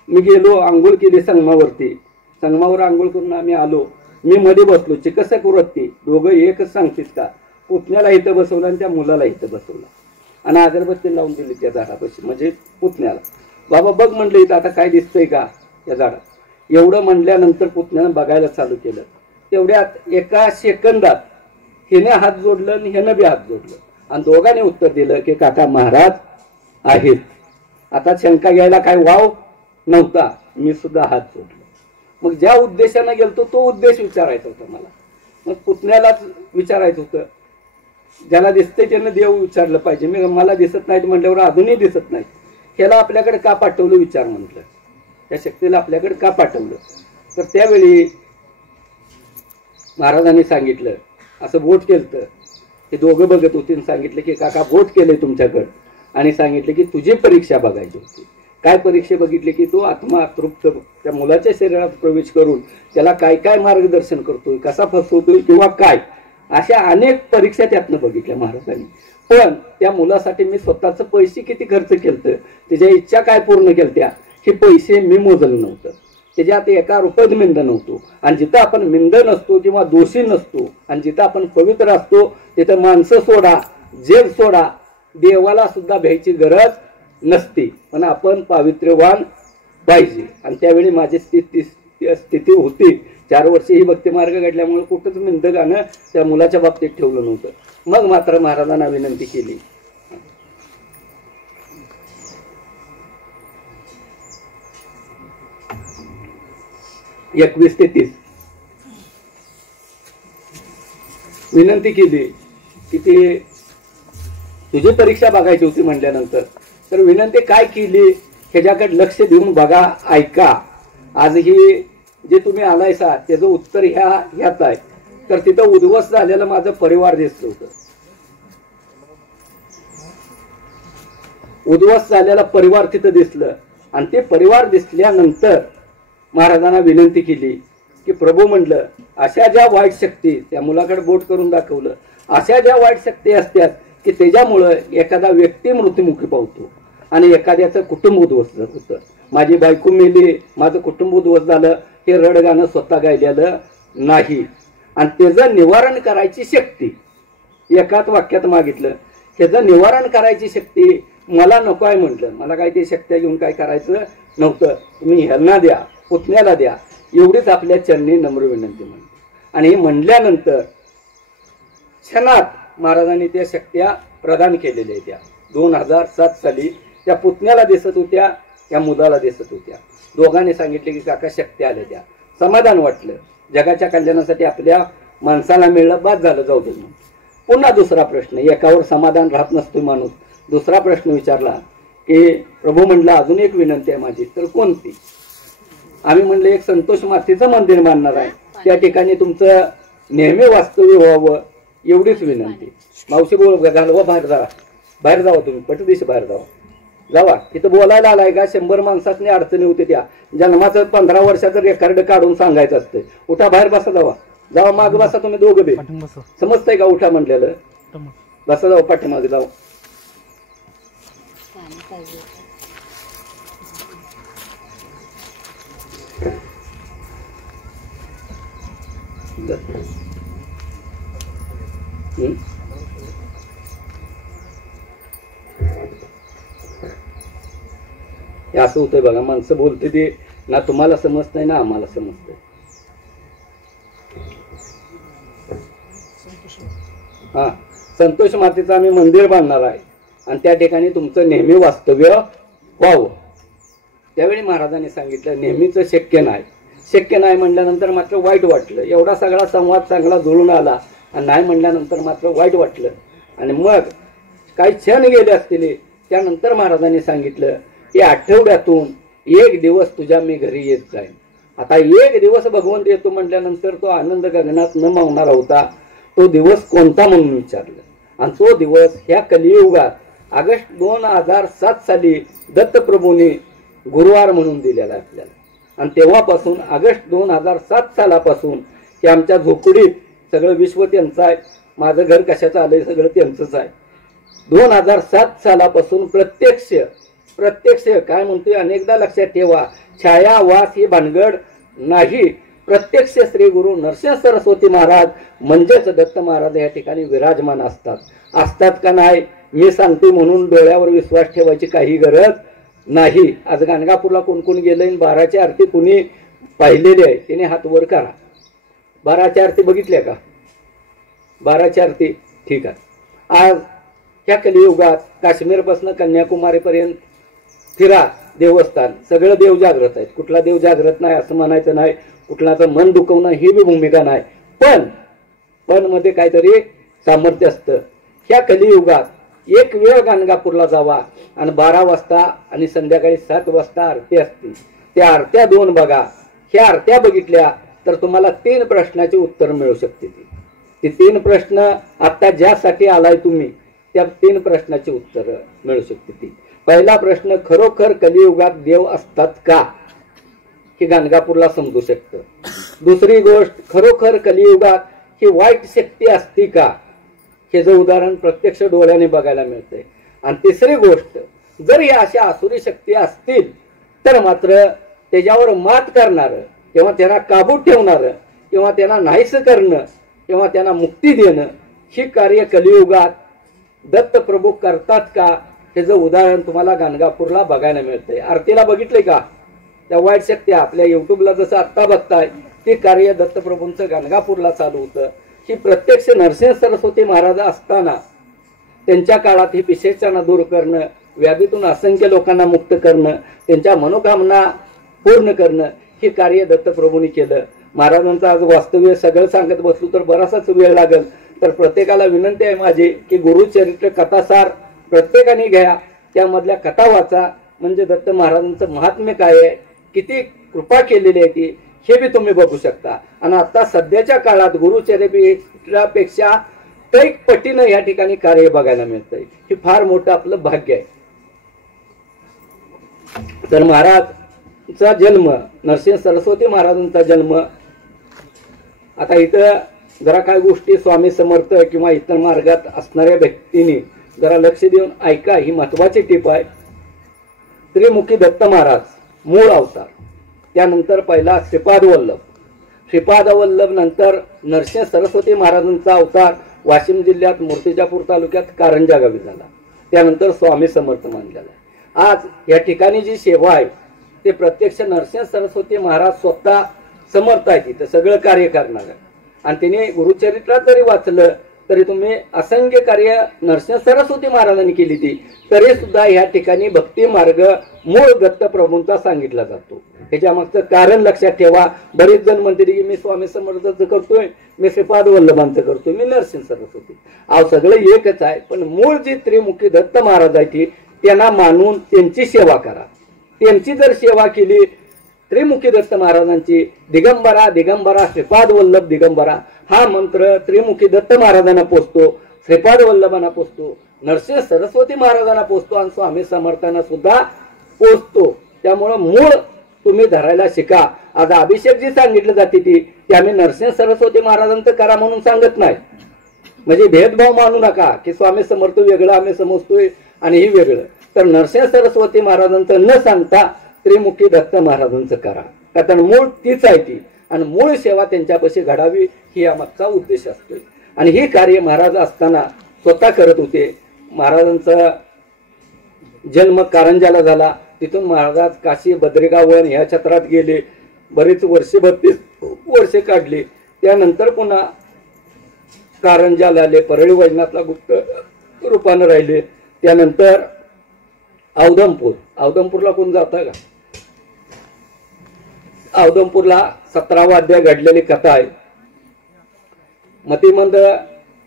मी गेलो, आंघोळ केली संगमावरती. संगमावर आंघोळ करून आम्ही आलो. मी मध्ये बसलो, चिकित्सक वृत्ती दोघं एकच सांगतील का? पुतण्याला इथं बसवलं आणि त्या मुलाला इथं बसवलं आणि अगरबत्ती लावून दिली त्या झाडापाशी, म्हणजे पुतण्याला. बाबा बघ म्हणलं इथं आता काय दिसतंय का त्या झाडात? एवढं म्हणल्यानंतर पुतण्यानं बघायला चालू केलं. तेवढ्यात एका सेकंदात हिने हात जोडलं आणि ह्यानं बी हात जोडलं आणि दोघांनी उत्तर दिलं की काका महाराज आहेत. आता शंका घ्यायला काय वाव नव्हता, मी सुद्धा हात जोडलो. मग ज्या उद्देशानं गेलतो तो उद्देश विचारायचा होता मला. मग पुतण्यालाच विचारायचं होतं, ज्याला दिसतंय त्यानं देव विचारलं पाहिजे. मी मला दिसत नाहीत म्हटल्यावर अजूनही दिसत नाही, ह्याला आपल्याकडे का पाठवलं विचार म्हटलं, त्या शक्तीला आपल्याकडे का पाठवलं? तर त्यावेळी महाराजांनी सांगितलं, असं बोट केलं. ते दोघं बघत होते आणि सांगितलं की काका बोट केलंय तुमच्याकडं, आणि सांगितलं की तुझी परीक्षा बघायची होती. काय परीक्षा बघितली की तो आत्मा तृप्त त्या मुलाच्या शरीरात प्रवेश करून त्याला काय काय मार्गदर्शन करतोय, कसा फसवतोय किंवा काय, अशा अनेक परीक्षा त्यातनं बघितल्या महाराजांनी. पण त्या मुलासाठी मी स्वतःच पैसे किती खर्च केलं, त्याच्या इच्छा काय पूर्ण केल्या, हे पैसे मी मोजलं नव्हतं. त्याच्यात एका रुपयात मिंद नव्हतो. आणि जिथं आपण मिंद नसतो किंवा दोषी नसतो आणि जिथं आपण पवित्र असतो तिथं माणसं सोडा, जग सोडा, देवाला सुद्धा भ्यायची गरज नसते. पण आपण पावित्र्यवान पाहिजे. आणि त्यावेळी माझी स्थिती होती. 4 वर्षे ही भक्ती मार्ग घडल्यामुळे कुठंच मिंद गाणं त्या मुलाच्या बाबतीत ठेवलं नव्हतं. मग मात्र महाराजांना विनंती केली, 21 ते 30 विनंती केली की ती तुझी परीक्षा बघायची होती. म्हटल्यानंतर तर विनंती काय केली, ह्याच्याकडे लक्ष देऊन बघा, ऐका. आज ही जे तुम्ही आलायसा त्याचं उत्तर ह्यात आहे. तर तिथं उद्ध्वस्त झालेलं माझं परिवार दिसलं होतं. उद्ध्वस्त झालेला परिवार तिथं दिसलं. आणि ते परिवार दिसल्यानंतर महाराजांना विनंती केली की प्रभू म्हटलं, अशा ज्या वाईट शक्ती, त्या मुलाकडे बोट करून दाखवलं, अशा ज्या वाईट शक्ती असतात की त्याच्यामुळं एखादा व्यक्ती मृत्युमुखी पावतो आणि एखाद्याचं कुटुंब उद्ध्वस्त होतं. माझी बायको मेली, माझं कुटुंब उद्ध्वस्त झालं, हे रडगाणं स्वतः गायलेलं नाही. आणि त्याचं निवारण करायची शक्ती एकाच वाक्यात मागितलं. त्याचं निवारण करायची शक्ती मला नको आहे म्हटलं. मला काय ते शक्ती घेऊन काय करायचं नव्हतं. तुम्ही ह्यांना द्या, पुतण्याला द्या, एवढीच आपल्या चरणी नम्र विनंती म्हणली. आणि हे म्हणल्यानंतर क्षणात महाराजांनी त्या शक्त्या प्रदान केलेल्या त्या 2007 साली त्या पुतण्याला दिसत होत्या, त्या मुलाला दिसत होत्या. दोघांनी सांगितले की काका शक्ती आल्या. त्या समाधान वाटलं. जगाच्या कल्याणासाठी आपल्या माणसाला मिळलं, बाद झालं, जाऊ दे. पुन्हा दुसरा प्रश्न, एकावर समाधान राहत नसतो माणूस. दुसरा प्रश्न विचारला की प्रभू म्हटलं अजून एक विनंती आहे माझी. तर कोणती? आम्ही म्हणलं एक संतोष मातेचं मंदिर बांधणार आहे, त्या ठिकाणी तुमचं नेहमी वास्तव्य व्हावं, एवढीच विनंती. मावशी बोल घालवा, बाहेर जावा, बाहेर जावा, तुम्ही पटदिशी बाहेर जावा, जावा. तिथं बोलायला आलाय का? 100 माणसातनी अडचणी होते. त्या जन्माचं 15 वर्षाचं रेकॉर्ड काढून सांगायचं असतं. उठा, बाहेर बसा, जावा, जावा, माग बसा, तुम्ही दोघं बी. समजतंय का? उठा म्हटलेलं, बसा, जावा, पाठीमागे जावा. हे असं होतंय बघा, माणसं बोलते ते ना तुम्हाला समजतंय ना आम्हाला समजतंय. हा, संतोष मातेचं आम्ही मंदिर बांधणार आहे. आणि त्या ठिकाणी तुमचं नेहमी वास्तव्य व्हावं. त्यावेळी महाराजांनी सांगितलं नेहमीच शक्य नाही. शक्य नाही म्हणल्यानंतर मात्र वाईट वाटलं. एवढा सगळा संवाद चांगला जुळून आला आणि नाही म्हणल्यानंतर मात्र वाईट वाटलं. आणि मग काही क्षण गेले असतील त्यानंतर महाराजांनी सांगितलं की आठवड्यातून एक दिवस तुझ्या मी घरी येत जाईन. आता एक दिवस भगवंत येतो म्हटल्यानंतर तो आनंद गगनात न मावणारा होता. तो दिवस कोणता म्हणून विचारलं. आणि तो दिवस ह्या कलियुगात ऑगस्ट 2007 साली दत्तप्रभूंनी गुरुवार म्हणून दिलेला आहे आपल्याला. आणि तेव्हापासून ऑगस्ट 2007 सालापासून हे आमच्या झोपडीत सगळं विश्व त्यांचं आहे. माझं घर कशाचं आलंय सगळं त्यांचंच आहे. 2007 सालापासून प्रत्यक्ष काय म्हणतोय अनेकदा लक्षात ठेवा, छायावास ही भानगड नाही. प्रत्यक्ष श्री गुरु नरसिंह सरस्वती महाराज म्हणजेच दत्त महाराज या ठिकाणी विराजमान असतात का नाही मी सांगते म्हणून डोळ्यावर विश्वास ठेवायची काही गरज नाही. आज गाणगापूरला कोण कोण गेलंय 12ची आरती कुणी पाहिलेली आहे तिने हात वर करा. 12ची आरती बघितल्या का? 12ची आरती ठीक आहे. आज ह्या कलियुगात काश्मीरपासून कन्याकुमारीपर्यंत फिरा देवस्थान सगळं देव जागृत आहेत. कुठला देव जागृत नाही असं म्हणायचं नाही. कुठलाचं मन दुखवणं ही बी भूमिका नाही. पण मध्ये काहीतरी सामर्थ्य असतं. ह्या कलियुगात एक वेळ गाणगापूरला जावा आणि 12 वाजता आणि संध्याकाळी 7 वाजता आरती असते. त्या आरत्या 2 बघा. ह्या आरत्या बघितल्या तर तुम्हाला 3 प्रश्नाची उत्तर मिळू शकते. ती 3 प्रश्न आता ज्यासाठी आलाय तुम्ही त्या 3 प्रश्नाची उत्तर मिळू शकते. ती पहिला प्रश्न, खरोखर कलियुगात देव असतात का? हे गाणगापूरला समजू शकतं. दुसरी गोष्ट, खरोखर कलियुगात ही वाईट शक्ती असती का? हे जे उदाहरण प्रत्यक्ष डोळ्याने बघायला मिळतंय. आणि तिसरी गोष्ट, जर या अशा आसुरी शक्ती असतील तर मात्र त्याच्यावर मात करणारं किंवा त्यांना काबूत ठेवणारं किंवा त्यांना नाहीस करणं किंवा त्यांना मुक्ती देणं ही कार्य कलियुगात दत्तप्रभू करतात का? हे जे उदाहरण तुम्हाला गाणगापूरला बघायला मिळतंय. आरतीला बघितले का? त्या वाईट शक्ती आपल्या युट्यूबला जसं आत्ता बघताय ते कार्य दत्तप्रभूंचं गाणगापूरला चालू होतं. ही प्रत्यक्ष नरसिंह सरस्वती महाराज असताना त्यांच्या काळात ही पिशेचाना दूर करणं, व्याधीतून असंख्य लोकांना मुक्त करणं, त्यांच्या मनोकामना पूर्ण करणं हे कार्य दत्तप्रभूंनी केलं. महाराजांचं आज वास्तव्य सगळं सांगत बसलो तर बराचसाच वेळ लागेल. तर प्रत्येकाला विनंती आहे माझी की गुरुचरित्र कथासार प्रत्येकाने घ्या. त्यामधल्या कथा वाचा. म्हणजे दत्त महाराजांचं महात्म्य काय आहे, किती कृपा केलेली आहे ती हे बी तुम्ही बघू शकता. आणि आता सध्याच्या काळात गुरुचरित्रापेक्षा कैक पटीनं या ठिकाणी कार्य बघायला मिळतंय. हे फार मोठं आपलं भाग्य आहे. तर महाराजचा जन्म, नरसिंह सरस्वती महाराजांचा जन्म, आता इथं जरा काय गोष्टी स्वामी समर्थ किंवा इतर मार्गात असणाऱ्या व्यक्तींनी जरा लक्ष देऊन ऐका. ही महत्वाची टीप आहे. त्रिमुखी दत्त महाराज मूळ अवतार, त्यानंतर पहिला श्रीपाद वल्लभ, नंतर नरसिंह सरस्वती महाराजांचा अवतार वाशिम जिल्ह्यात मूर्तिजापूर तालुक्यात कारंजा गावी झाला. त्यानंतर स्वामी समर्थ मानलेला. आज या ठिकाणी जी सेवा आहे ते प्रत्यक्ष नरसिंह सरस्वती महाराज स्वतः समर्थ आहे तिथं सगळं कार्य करणार आहे. आणि तिने गुरुचरित्रात जरी वाचलं तरी तुम्ही असंख्य कार्य नरसिंह सरस्वती महाराजांनी केली ती तरी सुद्धा या ठिकाणी भक्ती मार्ग मूळ दत्तप्रभूंचा सांगितला जातो. ह्याच्या मागचं कारण लक्षात ठेवा. बरेच जण म्हणते की मी स्वामी समर्थांचं करतोय, मी श्रीपाद वल्लभांचं करतोय, मी नरसिंह सरस्वती. सगळं एकच आहे. पण मूळ जी त्रिमुखी दत्त महाराज आहे ती त्यांना मानून त्यांची सेवा करा. त्यांची जर सेवा केली, त्रिमुखी दत्त महाराजांची दिगंबरा दिगंबरा श्रीपाद वल्लभ दिगंबरा हा मंत्र त्रिमुखी दत्त महाराजांना पोचतो, श्रीपाद वल्लभांना पोचतो, नरसिंह सरस्वती महाराजांना पोचतो आणि स्वामी समर्थांना सुद्धा पोचतो. त्यामुळं मूळ तुम्ही धरायला शिका. आज अभिषेक जी सांगितलं जाते ती आम्ही नरसिंह सरस्वती महाराजांचं करा म्हणून सांगत नाही. म्हणजे भेदभाव मानू नका की स्वामी समर्थ वेगळं आम्ही समजतोय आणि ही वेगळं. तर नरसिंह सरस्वती महाराजांचं न सांगता त्रिमुखी दत्त महाराजांचं करा. कारण मूळ तीच आहे ती आणि मूळ सेवा त्यांच्यापाशी घडावी ही आमचा उद्देश असतोय. आणि ही कार्य महाराज असताना स्वतः करत होते. महाराजांचा जन्म कारंजाला झाला. तिथून महाराज काशी बद्रिकावन ह्या क्षेत्रात गेले. बरेच वर्षे 32 वर्षे काढली. त्यानंतर पुन्हा कारंजाला आले. परळी वैजनाथला गुप्त रूपानं राहिले. त्यानंतर औदंपूरला कोण जातं का? औदंपूरला 17वा अध्याय घडलेली कथा आहे. मतिमंद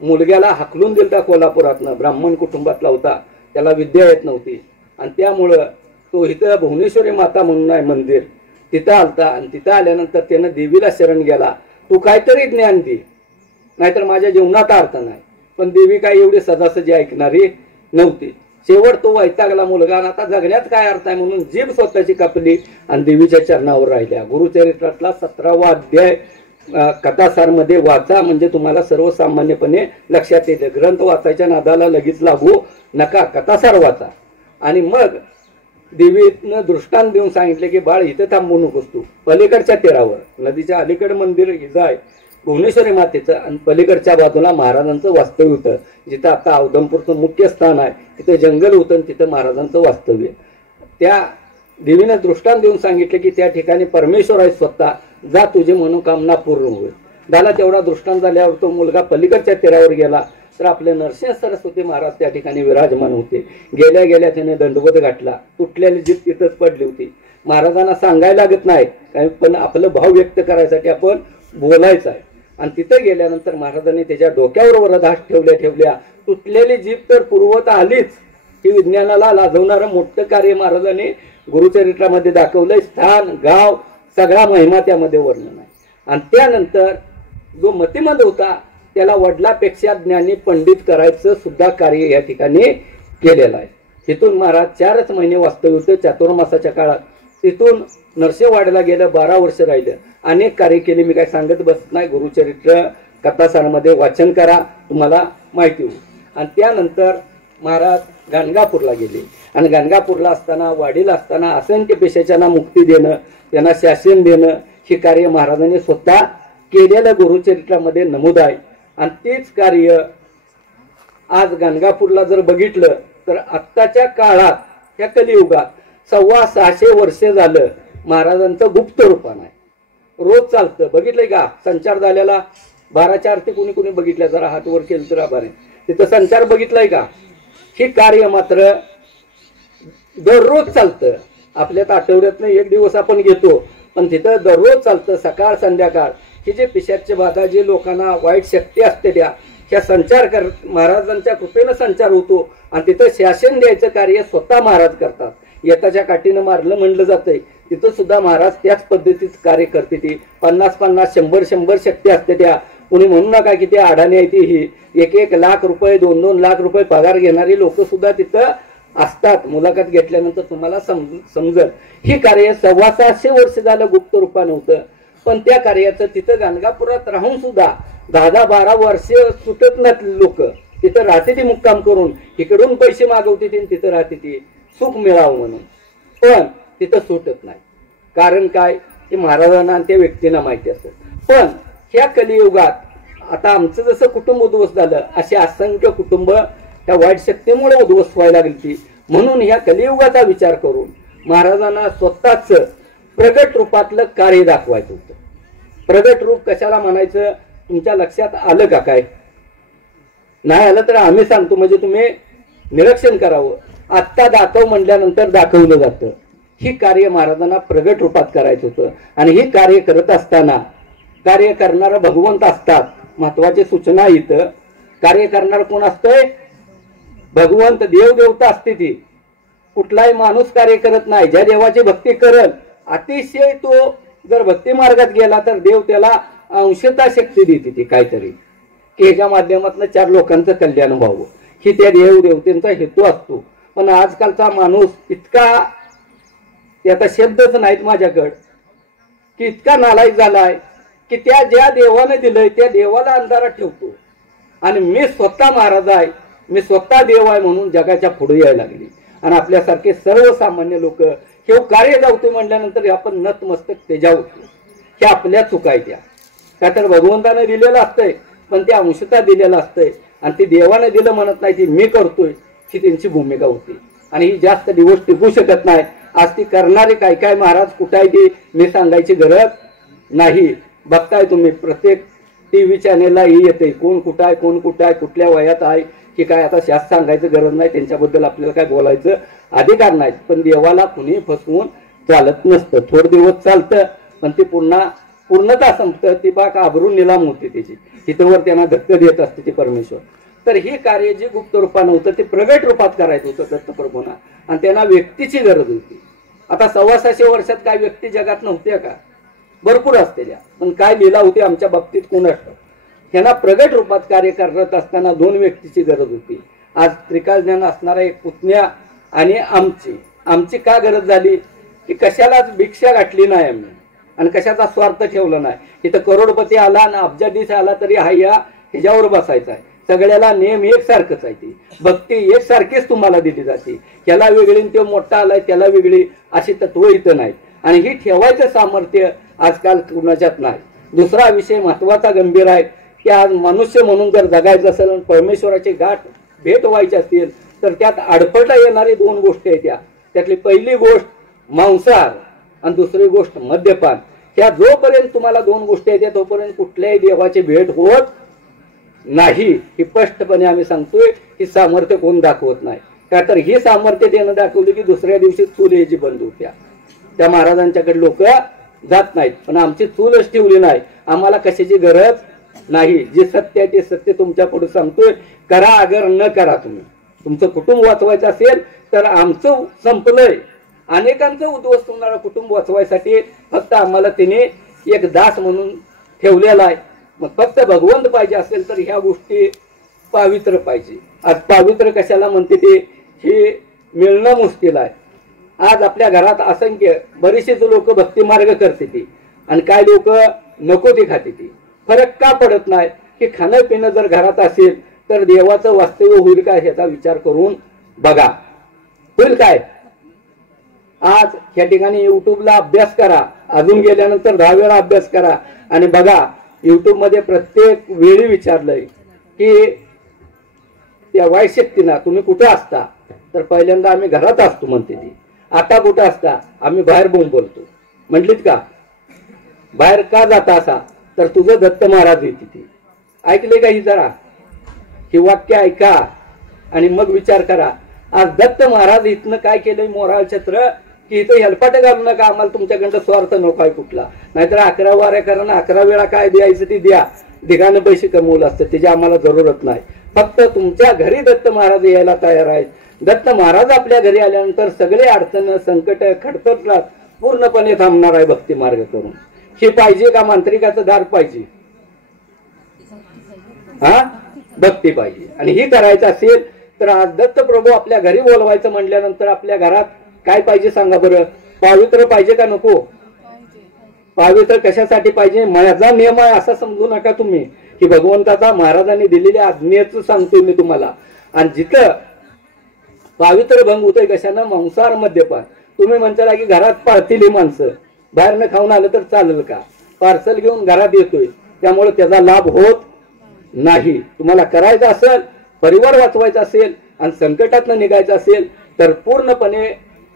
मुलग्याला हाकलून दिलता कोल्हापुरातनं, ब्राह्मण कुटुंबातला होता, त्याला विद्या येत नव्हती आणि त्यामुळं तो इथं भुवनेश्वरी माता म्हणून आहे मंदिर, तिथं आलता आणि तिथं आल्यानंतर त्यानं देवीला शरण गेला, तू काहीतरी ज्ञान दे नाहीतर माझ्या जीवनात अर्थ नाही. पण देवी काय एवढी सदासजी ऐकणारी नव्हती. शेवट तो वैतागला मुलगा, आता जगण्यात काय अर्थ आहे म्हणून जीभ स्वतःची कापली आणि देवीच्या चरणावर राहिल्या. गुरुचरित्रातला 17वा अध्याय कथासारमध्ये वाचा, म्हणजे तुम्हाला सर्वसामान्यपणे लक्षात येते. ग्रंथ वाचायच्या नादाला लगेच लागू नका, कथासार वाचा. आणि मग देवीनं दृष्टांत देऊन सांगितले की बाळ इथं थांबू नकोस, तू पलीकडच्या तीरावर, नदीच्या अलीकड मंदिर इथं आहे भुवनेश्वरी मातेचं, आणि पलीकडच्या बाजूला महाराजांचं वास्तव्य होतं. जिथं आता औदंपूरचं मुख्य स्थान आहे तिथं जंगल होतं आणि तिथं महाराजांचं वास्तव्य. त्या देवीनं दृष्टांत देऊन सांगितले की त्या ठिकाणी परमेश्वर आहे स्वतः, जा तुझी मनोकामना पूर्ण होईल. झाला तेवढा दृष्टांत झाल्यावर तो मुलगा पलीकडच्या तीरावर गेला तर आपले नरसिंह सरस्वती महाराज त्या ठिकाणी विराजमान होते. गेल्या गेल्या त्याने दंडवत गाठला, तुटलेली जीभ तिथंच पडली होती. महाराजांना सांगायला लागत नाही, पण आपलं भाव व्यक्त करायसाठी आपण बोलायचं आहे. आणि तिथं गेल्यानंतर महाराजांनी त्याच्या डोक्यावर वरदहास ठेवल्या तुटलेली जीभ तर पूर्वत आलीच. ही विज्ञानाला लाजवणारं मोठं कार्य महाराजांनी गुरुचरित्रामध्ये दाखवलंय. स्थान, गाव, सगळा महिमा त्यामध्ये वर्णन आहे. आणि त्यानंतर जो मतिमंद होता त्याला वडिलापेक्षा ज्ञानी पंडित करायचं सुद्धा कार्य या ठिकाणी केलेलं आहे. तिथून महाराज 4च महिने वास्तव्य होते चातुर्मासाच्या काळात. तिथून नरसिंहवाडीला गेलं, 12 वर्ष राहिलं, अनेक कार्य केले. मी काय सांगत बसत नाही, गुरुचरित्र कथासारमध्ये वाचन करा, तुम्हाला माहिती होईल. आणि त्यानंतर महाराज गाणगापूरला गेले आणि गाणगापूरला असताना, वाडीला असताना असंख्य पेशाच्यांना मुक्ती देणं, त्यांना शासन देणं, हे कार्य महाराजांनी स्वतः केलेलं गुरुचरित्रामध्ये नमूद आहे. आणि तेच कार्य आज गाणगापूरला जर बघितलं तर आत्ताच्या काळात या कलियुगात 650 वर्ष झालं महाराजांचं गुप्त रूपान आहे. रोज चालतं, बघितलंय का? संचार झालेला 12च्या आरती कुणी कुणी बघितल्या? जरा हात वर केलं तर आभार आहे. तिथं संचार बघितलाय का? हे कार्य मात्र दररोज चालतं. आपल्यात आठवड्यातनं एक दिवस आपण घेतो, पण तिथं दररोज चालतं, सकाळ संध्याकाळ. हे जे पिशाच्य बाधा, जे लोकांना वाईट शक्ती असते ह्या संचार महाराजांच्या कृपेनं संचार होतो. आणि तिथं शासन द्यायचं कार्य स्वतः महाराज करतात. येताच्या काठीनं मारलं म्हणलं जातंय, तिथं सुद्धा महाराज त्याच पद्धतीचं कार्य करते. ती 50-50, 100-100 शक्ती असते. त्या कुणी म्हणू नका की ते अडाणी आहे. ती ही 1-1 लाख रुपये, 2-2 लाख रुपये पगार घेणारी लोक सुद्धा तिथं असतात. मुलाखत घेतल्यानंतर तुम्हाला समजल. ही कार्य 650 वर्ष झालं गुप्त रूपानं होतं. पण त्या कार्याचं तिथं गाणगापुरात राहून सुद्धा 10-12 वर्ष सुटत नाहीत लोक. तिथं राहते ती मुक्काम करून, इकडून पैसे मागवते ती, तिथं राहते ती सुख मिळावं म्हणून, पण तिथं सुटत नाही. कारण काय? ते महाराजांना आणि त्या व्यक्तींना माहिती असतं. पण ह्या कलियुगात आता आमचं जसं कुटुंब उद्ध्वस्त झालं, असे असंख्य कुटुंब त्या वाईट शक्तीमुळे उद्ध्वस्त व्हायला लागली. म्हणून ह्या कलियुगाचा विचार करून महाराजांना स्वतःच प्रगट रूपातलं कार्य दाखवायचं होतं. प्रगट रूप कशाला म्हणायचं तुमच्या लक्षात आलं का? काय नाही आलं तर आम्ही सांगतो, म्हणजे तुम्ही निरीक्षण करावं. आत्ता दाखव म्हणल्यानंतर दाखवलं जातं. ही कार्य महाराजांना प्रगट रूपात करायचं होतं. आणि ही कार्य करत असताना कार्य करणारा भगवंत असतात. महत्वाची सूचना इथं, कार्य करणार कोण असतंय? भगवंत, देवदेवता असते ती. कुठलाही माणूस कार्य करत नाही. ज्या देवाची भक्ती करल, अतिशय तो जर भक्ती मार्गात गेला तर देव त्याला अंशता शक्ती देते ती काहीतरी, की ह्याच्या माध्यमातून 4 लोकांचं कल्याण व्हावं, ही त्या देवदेवतेंचा हेतू असतो. पण आजकालचा माणूस इतका, आता शब्दच नाहीत माझ्याकडे, की इतका नालायक झालाय की त्या ज्या देवाने दिलंय त्या देवाला अंधारात ठेवतो. आणि मी स्वतः महाराज आहे, मी स्वतः देव आहे म्हणून जगाच्या पुढे यायला लागली. आणि आपल्यासारखे सर्वसामान्य लोक हे कार्य जावते म्हणल्यानंतर आपण नतमस्तक त्याच्यावर, हे आपल्या चुकायच्या. का तर भगवंताने दिलेलं असतंय, पण ते अंशता दिलेलं असतंय. आणि ती देवाने दिलं म्हणत नाही, ती मी करतोय, ही त्यांची भूमिका होती. आणि ही जास्त दिवस टिकू शकत नाही. आज ती करणारे काय काय महाराज कुठे आहे ते मी सांगायची गरज नाही. बघताय तुम्ही, प्रत्येक TV चॅनेललाही येते कोण कुठं आहे कोण कुठं आहे कुठल्या वयात आहे की काय. आता शास्त्र सांगायचं गरज नाही, त्यांच्याबद्दल आपल्याला काय बोलायचं अधिकार नाही. पण देवाला कुणी फसवून चालत नसतं. थोडे दिवस चालतं पण ती पूर्णता संपतं. ती बाक आबरून निलाम होते त्याची, तिथवर त्यांना धक्का देत असते ते परमेश्वर. तर हे कार्य जे गुप्त रूपानं होतं ते प्रगट रूपात करायचं होतं दत्तप्रभूंना, आणि त्यांना व्यक्तीची गरज होती. आता 600 वर्षात काय व्यक्ती जगात नव्हत्या का? भरपूर असतेल्या, पण काय लीला होती आमच्या बाबतीत कोण असतं. त्यांना प्रगट रूपात कार्य करत असताना 2 व्यक्तीची गरज होती. आज त्रिकाळ ज्ञान असणारा एक पुतण्या आणि आमची का गरज झाली की कशालाच भिक्षा गाठली नाही आम्ही आणि कशाचा स्वार्थ ठेवला नाही. इथं करोडपती आला आणि अब्जाधीश आला तरी हा या ह्याच्यावर बसायचा आहे. सगळ्याला नेम एकसारखंच आहे. ती भक्ती एकसारखीच तुम्हाला दिली जाते. त्याला वेगळी तो मोठा आलाय त्याला वेगळी अशी तत्व इथं नाही. आणि ही ठेवायचं सामर्थ्य आजकाल कुणाच्यात नाही. दुसरा विषय महत्वाचा गंभीर आहे की आज मनुष्य म्हणून जर जगायचं असेल आणि परमेश्वराची गाठ भेट व्हायची असेल तर त्यात अडफळता येणारी 2 गोष्टी आहेत. त्यातली पहिली गोष्ट मांसाहार आणि दुसरी गोष्ट मद्यपान. ह्या जोपर्यंत तुम्हाला 2 गोष्टी आहेत तोपर्यंत कुठल्याही देवाची भेट होत नाही. ही स्पष्टपणे आम्ही सांगतोय. ही सामर्थ्य कोण दाखवत नाही. का तर ही सामर्थ्य त्यानं दाखवली की दुसऱ्या दिवशी चूल यायची बंद होत्या. त्या महाराजांच्याकडे लोक जात नाहीत. पण आमची चूलच ठेवली नाही. आम्हाला कशाची गरज नाही. जे सत्य आहे ते सत्य तुमच्या पुढे सांगतोय. करा अगर न करा. तुमचं कुटुंब वाचवायचं असेल तर आमचं संपलंय. अनेकांचं उद्ध्वस्त होणारं कुटुंब वाचवायसाठी फक्त आम्हाला तिने एक दास म्हणून ठेवलेला आहे. मग फक्त भगवंत पाहिजे असेल तर ह्या गोष्टी पावित्र पाहिजे. आज पावित्र कशाला म्हणते ते हे मिळणं मुश्किल आहे. आज आपल्या घरात असंख्य बरेचसे लोक भक्ती मार्ग करते ती आणि काय लोक नको ते खाते ती. फरक का पडत नाही की खाणं पिणं जर घरात असेल तर देवाचं वास्तव्य होईल काय ह्याचा विचार करून बघा. होईल काय? आज या ठिकाणी युट्यूबला अभ्यास करा. अजून गेल्यानंतर 10 वेळा अभ्यास करा आणि बघा. युट्यूब मध्ये प्रत्येक वेळी विचारलंय की त्या वाईट शक्तीना तुम्ही कुठे असता तर पहिल्यांदा आम्ही घरात असतो म्हणते ती. आता कुठं असता? आम्ही बाहेर बोलतो. म्हटलीत का? बाहेर का जाता असा तर तुझं दत्त महाराज येते ती. ऐकले का? ही जरा ही वाक्य ऐका आणि मग विचार करा. आज दत्त महाराज इथनं काय केलंय मोराळ छत्र की इथं हेलपाट घालू नका. आम्हाला तुमच्याकडं स्वार्थ नको आहे कुठला. नाहीतर 11 वाऱ्या करा 11 वेळा काय द्यायचं ती द्या. दिघानं पैसे कमवलं असतं त्याची आम्हाला जरूरत नाही. फक्त तुमच्या घरी दत्त महाराज यायला तयार आहेत. दत्त महाराज आपल्या घरी आल्यानंतर सगळे अडचण संकट खडतरतात पूर्णपणे थांबणार आहे भक्ती मार्ग करून. हे पाहिजे का? मांत्रिकाचं दार पाहिजे? हा, भक्ती पाहिजे. आणि ही करायचं असेल तर आज दत्त प्रभू आपल्या घरी बोलवायचं म्हटल्यानंतर आपल्या घरात काय पाहिजे सांगा बरं? पावित्र पाहिजे का नको? पावित्र कशासाठी पाहिजे? माझा नियम आहे असं समजू नका तुम्ही की भगवंताचा महाराजांनी दिलेल्या आज्ञेचं सांगतोय मी तुम्हाला. आणि जिथं पावित्र भंग होतोय कशानं? मांसाहार मद्यपान. तुम्ही म्हणताला की घरात पाळतील माणसं, बाहेरनं खाऊन आलं तर चालेल का? पार्सल घेऊन घरात येतोय त्यामुळे त्याचा लाभ होत नाही. तुम्हाला करायचं असेल, परिवार वाचवायचा असेल आणि संकटातनं निघायचं असेल तर पूर्णपणे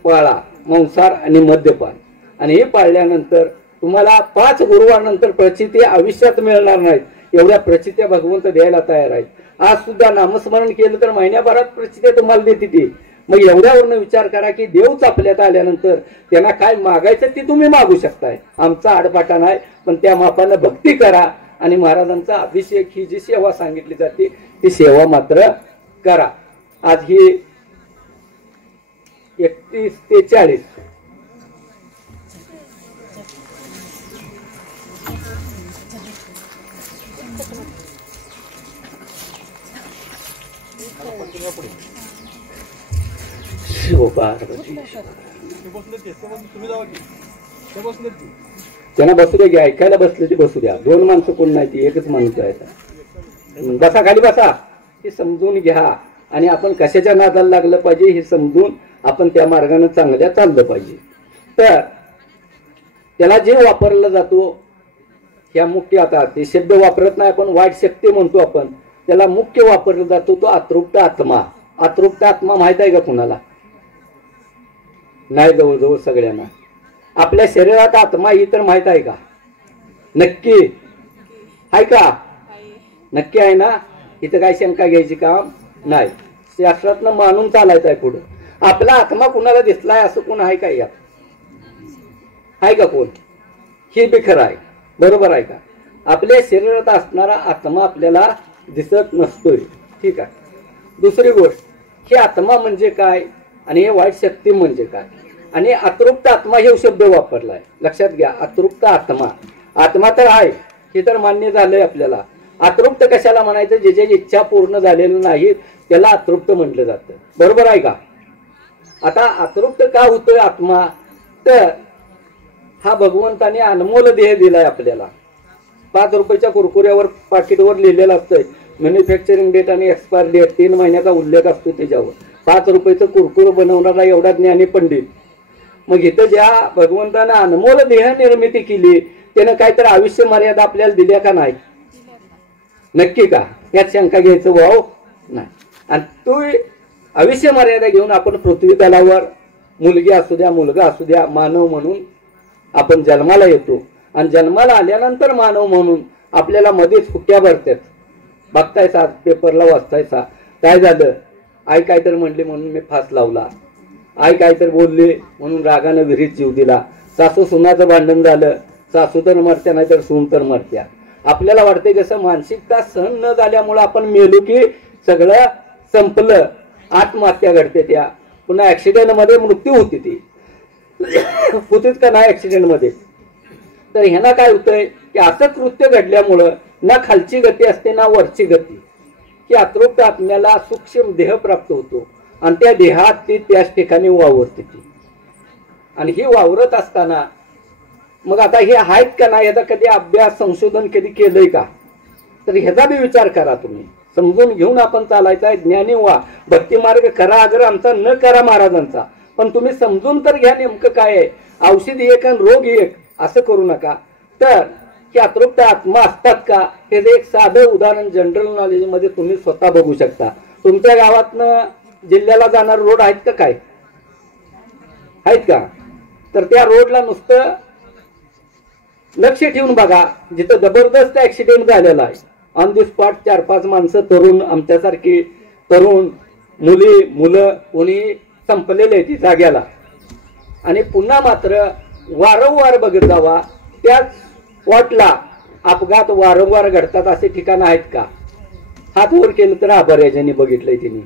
पाळा मांसाहार आणि मद्यपान. आणि हे पाळल्यानंतर तुम्हाला 5 गुरुवारनंतर प्रचिती आयुष्यात मिळणार नाहीत. एवढ्या प्रचित्या भगवंत द्यायला तयार आहेत. आज सुद्धा नामस्मरण केलं तर महिन्याभरात प्रचित्या तुम्हाला देते ती. मग एवढ्यावरनं विचार करा की देवच आपल्यात आल्यानंतर त्यांना काय मागायचं ते तुम्ही मागू शकताय. आमचा आडपाटा नाही. पण त्या मापानं भक्ती करा आणि महाराजांचा अभिषेक ही जी सेवा सांगितली जाते ती सेवा मात्र करा. आज ही 31 ते 40 त्यांना बसू द्या की ऐकायला बसले ते बसू द्या. 2 माणसं कोण नाही ती एकच माणूस आहे. बसा खाली बसा. हे समजून घ्या आणि आपण कशाच्या नादाला लागलं पाहिजे हे समजून आपण त्या मार्गाने चांगल्या चाललं पाहिजे. तर त्याला जे वापरलं जातो ह्या मुख्य, आता ते शब्द वापरत नाही आपण, वाईट शक्ती म्हणतो आपण, त्याला मुख्य वापरला जातो तो अतृप्त आत्मा. अतृप्त आत्मा माहित आहे का कुणाला? नाही, जवळजवळ सगळ्यांना. आपल्या शरीरात आत्मा ही तर माहित आहे का? नक्की आहे का? नक्की आहे ना? इथं काय शंका घ्यायची काम नाही. शास्त्रातनं मानून चालायचं आहे पुढं. आपला आत्मा कुणाला दिसलाय असं कोण आहे का? यात आहे का कोण? ही बी खरं आहे. बरोबर आहे का? आपल्या शरीरात असणारा आत्मा आपल्याला दिसत नसतोय. ठीक आहे. दुसरी गोष्ट, ही आत्मा म्हणजे काय आणि हे वाईट शक्ती म्हणजे काय, आणि अतृप्त आत्मा हे शब्द वापरलाय. लक्षात घ्या, अतृप्त आत्मा. आत्मा तर आहे हे तर मान्य झालंय आपल्याला. अतृप्त कशाला म्हणायचं? जे जे इच्छा पूर्ण झालेलं नाहीत त्याला अतृप्त म्हटलं जातं. बरोबर आहे का? आता अतृप्त का होतोय आत्मा? तर हा भगवंताने अनमोल देह दिलाय आपल्याला. 5 रुपयाच्या कुरकुऱ्यावर पाकिटवर लिहिलेलं असतंय मॅन्युफॅक्चरिंग डेट आणि एक्सपायर डेट, 3 महिन्याचा उल्लेख असतो त्याच्यावर. 5 रुपयाचं कुरकुर बनवणारा एवढा ज्ञानी पंडित. मग इथं ज्या भगवंतानं अनमोल देह निर्मिती केली त्यानं काहीतरी आयुष्य मर्यादा आपल्याला दिल्या का नाही? नक्की का? यात शंका घ्यायचं वाव नाही. आणि तू आयुष्य मर्यादा घेऊन आपण पृथ्वी तलावर, मुलगी असू द्या मुलगा असू द्या, मानव म्हणून आपण जन्माला येतो. आणि जन्माला आल्यानंतर मानव म्हणून आपल्याला मध्येच हुक्या भरतात. बघतायसा पेपरला वाचतायसा, काय झालं? आई काहीतरी म्हणली म्हणून मी फास लावला, आई काहीतरी बोलली म्हणून रागानं विहिरीत जीव दिला, सासू सुनाचं भांडण झालं, सासू तर मरत्या नाही तर सून तर मरत्या. आपल्याला वाटतंय कसं मानसिकता सहन न झाल्यामुळे आपण मेलो की सगळं संपलं, आत्महत्या घडते. त्या पुन्हा ऍक्सिडेंट मध्ये मृत्यू होती. ती होतीच का नाही ऍक्सिडेंट मध्ये? तर ह्यांना काय होतंय की असं कृत्य घडल्यामुळं ना खालची गती असते ना वरची गती. की अतृप्त आत्म्याला सूक्ष्म देह प्राप्त होतो आणि त्या देहात ती त्याच ठिकाणी वावरते ती. आणि ही वावरत असताना मग आता हे आहेत का नाही याचा कधी अभ्यास संशोधन कधी केलंय का? तर ह्याचा बी विचार करा तुम्ही. समजून घेऊन आपण चालायचा आहे. ज्ञानी व्हा, भक्ती मार्ग करा. अगर आमचा न करा महाराजांचा, पण तुम्ही समजून तर घ्या नेमकं काय आहे. औषध एक आणि रोग एक असं करू नका. तर की अतृप्त आत्मा असतात का हे एक साधं उदाहरण जनरल नॉलेज मध्ये तुम्ही स्वतः बघू शकता. तुमच्या गावातनं जिल्ह्याला जाणार रोड आहेत का? काय आहेत का? तर त्या रोडला नुसतं लक्ष ठेवून बघा. जिथं जबरदस्त ऍक्सिडेंट झालेला आहे, ऑन दी स्पॉट 4-5 माणसं, तरुण, आमच्यासारखी तरुण, मुली, मुलं कोणी संपलेले आहे ती जाग्याला. आणि पुन्हा मात्र वारंवार बघत जावा, त्याच स्पॉटला अपघात वारंवार घडतात. असे ठिकाण आहेत का? हात वर केलं तर आभार आहे ज्यांनी बघितलंय तिने.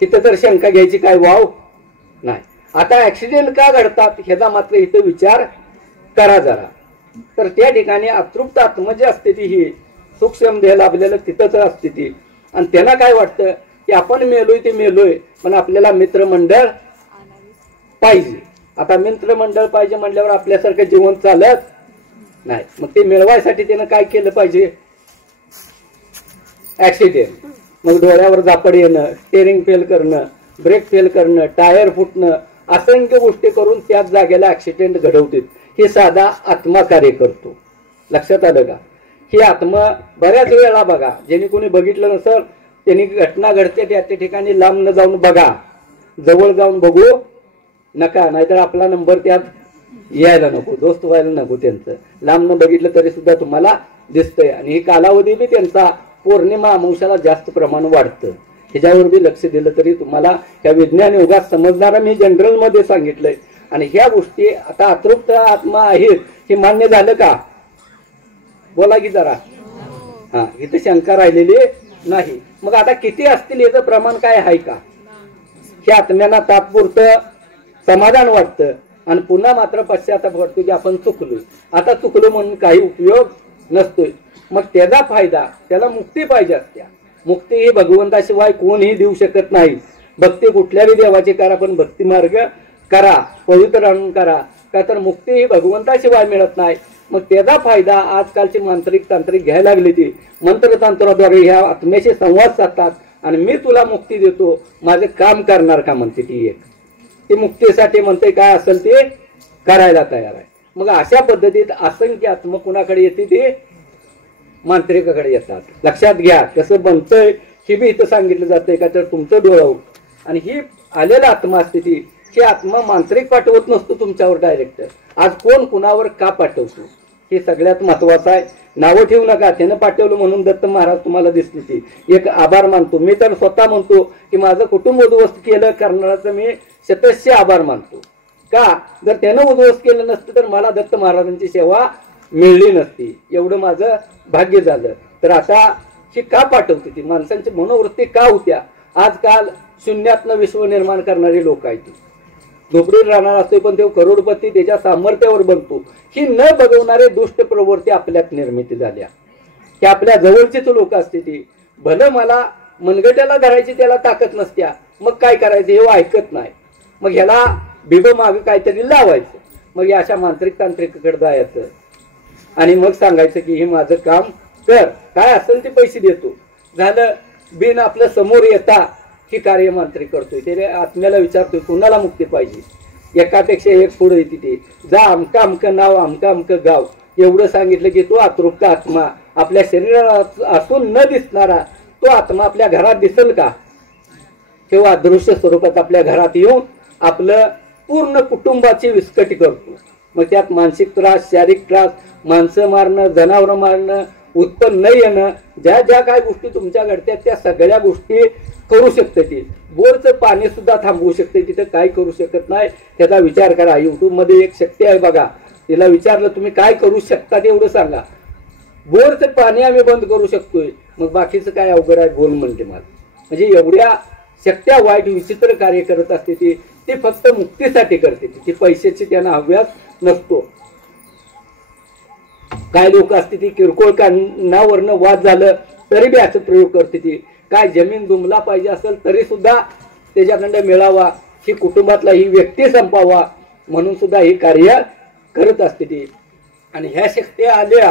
तिथं तर शंका घ्यायची काय वाव नाही. आता ऍक्सिडेंट का घडतात ह्याचा मात्र इथं विचार करा जरा. तर त्या ठिकाणी अतृप्त आत्मा जी असते ती ही सूक्ष्म देह लाभलेलं तिथंच असते ती. आणि त्यांना काय वाटतं की आपण मेलोय ते मेलोय, पण आपल्याला मित्रमंडळ पाहिजे. आता मित्रमंडळ पाहिजे म्हणल्यावर आपल्यासारखं जीवन चालत नाही. मग ते मिळवायसाठी त्यानं काय केलं पाहिजे? ऍक्सिडेंट. मग डोळ्यावर झापड येणं, स्टेअरिंग फेल करणं, ब्रेक फेल करणं, टायर फुटणं, असंख्य गोष्टी करून त्याच जागेला ऍक्सिडेंट घडवतील. हे साधा आत्मा कार्य करतो. लक्षात आलं का? ही आत्मा बऱ्याच वेळा बघा, ज्यांनी कोणी बघितलं नसेल त्यांनी घटना घडते त्या ठिकाणी लांब न जाऊन बघा, जवळ जाऊन बघू नका, नाहीतर आपला नंबर त्यात यायला नको, दोस्त व्हायला नको. त्यांचं लांब न बघितलं तरी सुद्धा तुम्हाला दिसतंय. आणि ही कालावधी बी त्यांचा पौर्णिमा अमावस्याला जास्त प्रमाण वाढतं. ह्याच्यावर बी लक्ष दिलं तरी तुम्हाला या विज्ञान युगात समजणारा मी जनरल मध्ये सांगितलंय. आणि ह्या गोष्टी आता अतृप्त आत्मा आहेत हे मान्य झालं का? बोला की जरा. हा, इथे शंका राहिलेली नाही. मग आता किती असतील याचं प्रमाण काय आहे का? हे आत्म्यांना तात्पुरतं समाधान वाटतं आणि पुन्हा मात्र पश्चाताप वाटतो की आपण चुकलोय. आता चुकलो म्हणून काही उपयोग नसतोय. मग त्याचा फायदा, त्याला मुक्ती पाहिजे असत्या. मुक्ती ही भगवंताशिवाय कोणीही देऊ शकत नाही. भक्ती कुठल्याही देवाची करा, पण भक्ती मार्ग करा, पवित्र आणून करा, का तर मुक्ती ही भगवंताशिवाय मिळत नाही. मग त्याचा फायदा आजकालची तांत्रिक घ्यायला लागली. ती मंत्रतंत्राद्वारे ह्या आत्म्याशी संवाद साधतात आणि मी तुला मुक्ती देतो, माझं काम करणार का म्हणते ती एक. ती मुक्तीसाठी म्हणते काय असेल ते करायला तयार आहे. मग अशा पद्धतीत असंख्य आत्मा कुणाकडे येते? ते मांत्रिकाकडे येतात. लक्षात घ्या कसं बनतंय हे बी इथं सांगितलं जातंय का तर तुमचं डोळं. आणि ही आलेला आत्मा असते ती, ही आत्मा मांत्रिक पाठवत नसतो तुमच्यावर डायरेक्ट. आज कोण कुणावर का पाठवतो? हे सगळ्यात महत्वाचं आहे. नावं ठेवू नका, त्यानं पाठवलं म्हणून दत्त महाराज तुम्हाला दिसली ती. एक आभार मानतो. मी तर स्वतः म्हणतो की माझं कुटुंब उद्ध्वस्त केलं करणाराचं मी शतस्य आभार मानतो. का, जर त्यानं उद्ध्वस्त केलं नसतं तर मला दत्त महाराजांची सेवा मिळली नसती. एवढं माझं भाग्य झालं. तर आता ही का पाठवते ती, माणसांची मनोवृत्ती का होत्या. आजकाल शून्यातनं विश्व निर्माण करणारी लोक आहेत. झोपडीत राहणार असतो पण तो करोडपती त्याच्या सामर्थ्यावर बनतो. ही न बघवणारे दुष्ट प्रवृत्ती आपल्यात निर्मिती झाल्या. की आपल्या जवळचीच लोक असते ती. भलं मला मनगट्याला धरायची त्याला ताकद नसत्या, मग काय करायचं हे ऐकत नाही. मग ह्याला बिब माग काहीतरी लावायचं. मग या अशा मांत्रिक तांत्रिकाकडे जायचं आणि मग सांगायचं की हे माझं काम कर, काय असेल ते पैसे देतो. झालं. बिन आपलं समोर येता ही कार्य मांत्रिक करतोय. ते आत्म्याला विचारतोय कुणाला मुक्ती पाहिजे. एकापेक्षा एक पुढे येते ते. जा अमका अमकं नाव अमका अमकं गाव एवढं सांगितलं की तो अतृप्त आत्मा, आपल्या शरीरात असून न दिसणारा तो आत्मा आपल्या घरात दिसेल का. तेव्हा अदृश्य स्वरूपात आपल्या घरात येऊन आपलं पूर्ण कुटुंबाची विस्कटी करतो. मग त्यात मानसिक त्रास, शारीरिक त्रास, माणसं मारणं, जनावरं मारणं, उत्पन्न न येणं, ज्या ज्या काय गोष्टी तुमच्या घडत्यात त्या सगळ्या गोष्टी करू शकते ती. बोरचं पाणी सुद्धा थांबवू शकते, तिथं काय करू शकत नाही. त्याचा विचार करा. युट्यूब मध्ये एक शक्ती आहे बघा, तिला विचारलं तुम्ही काय करू शकता तेवढं सांगा. बोरचं पाणी आम्ही बंद करू शकतोय, मग बाकीचं काय अवघड आहे बोल म्हणते मला. म्हणजे एवढ्या शक्त्या वाईट विचित्र कार्य करत असते ती फक्त मुक्तीसाठी करते. ती पैशाची त्यांना हव्यास नसतो. काय लोक असते ती किरकोळ कारणावरनं वाद झालं तरी बी असं प्रयोग करते ती. काय जमीन दुमला पाहिजे असेल तरी सुद्धा त्याच्याकडं मिळावा, ही कुटुंबातला ही व्यक्ती संपावा म्हणून सुद्धा ही कार्य करत असते ती. आणि ह्या शक्त्या आल्या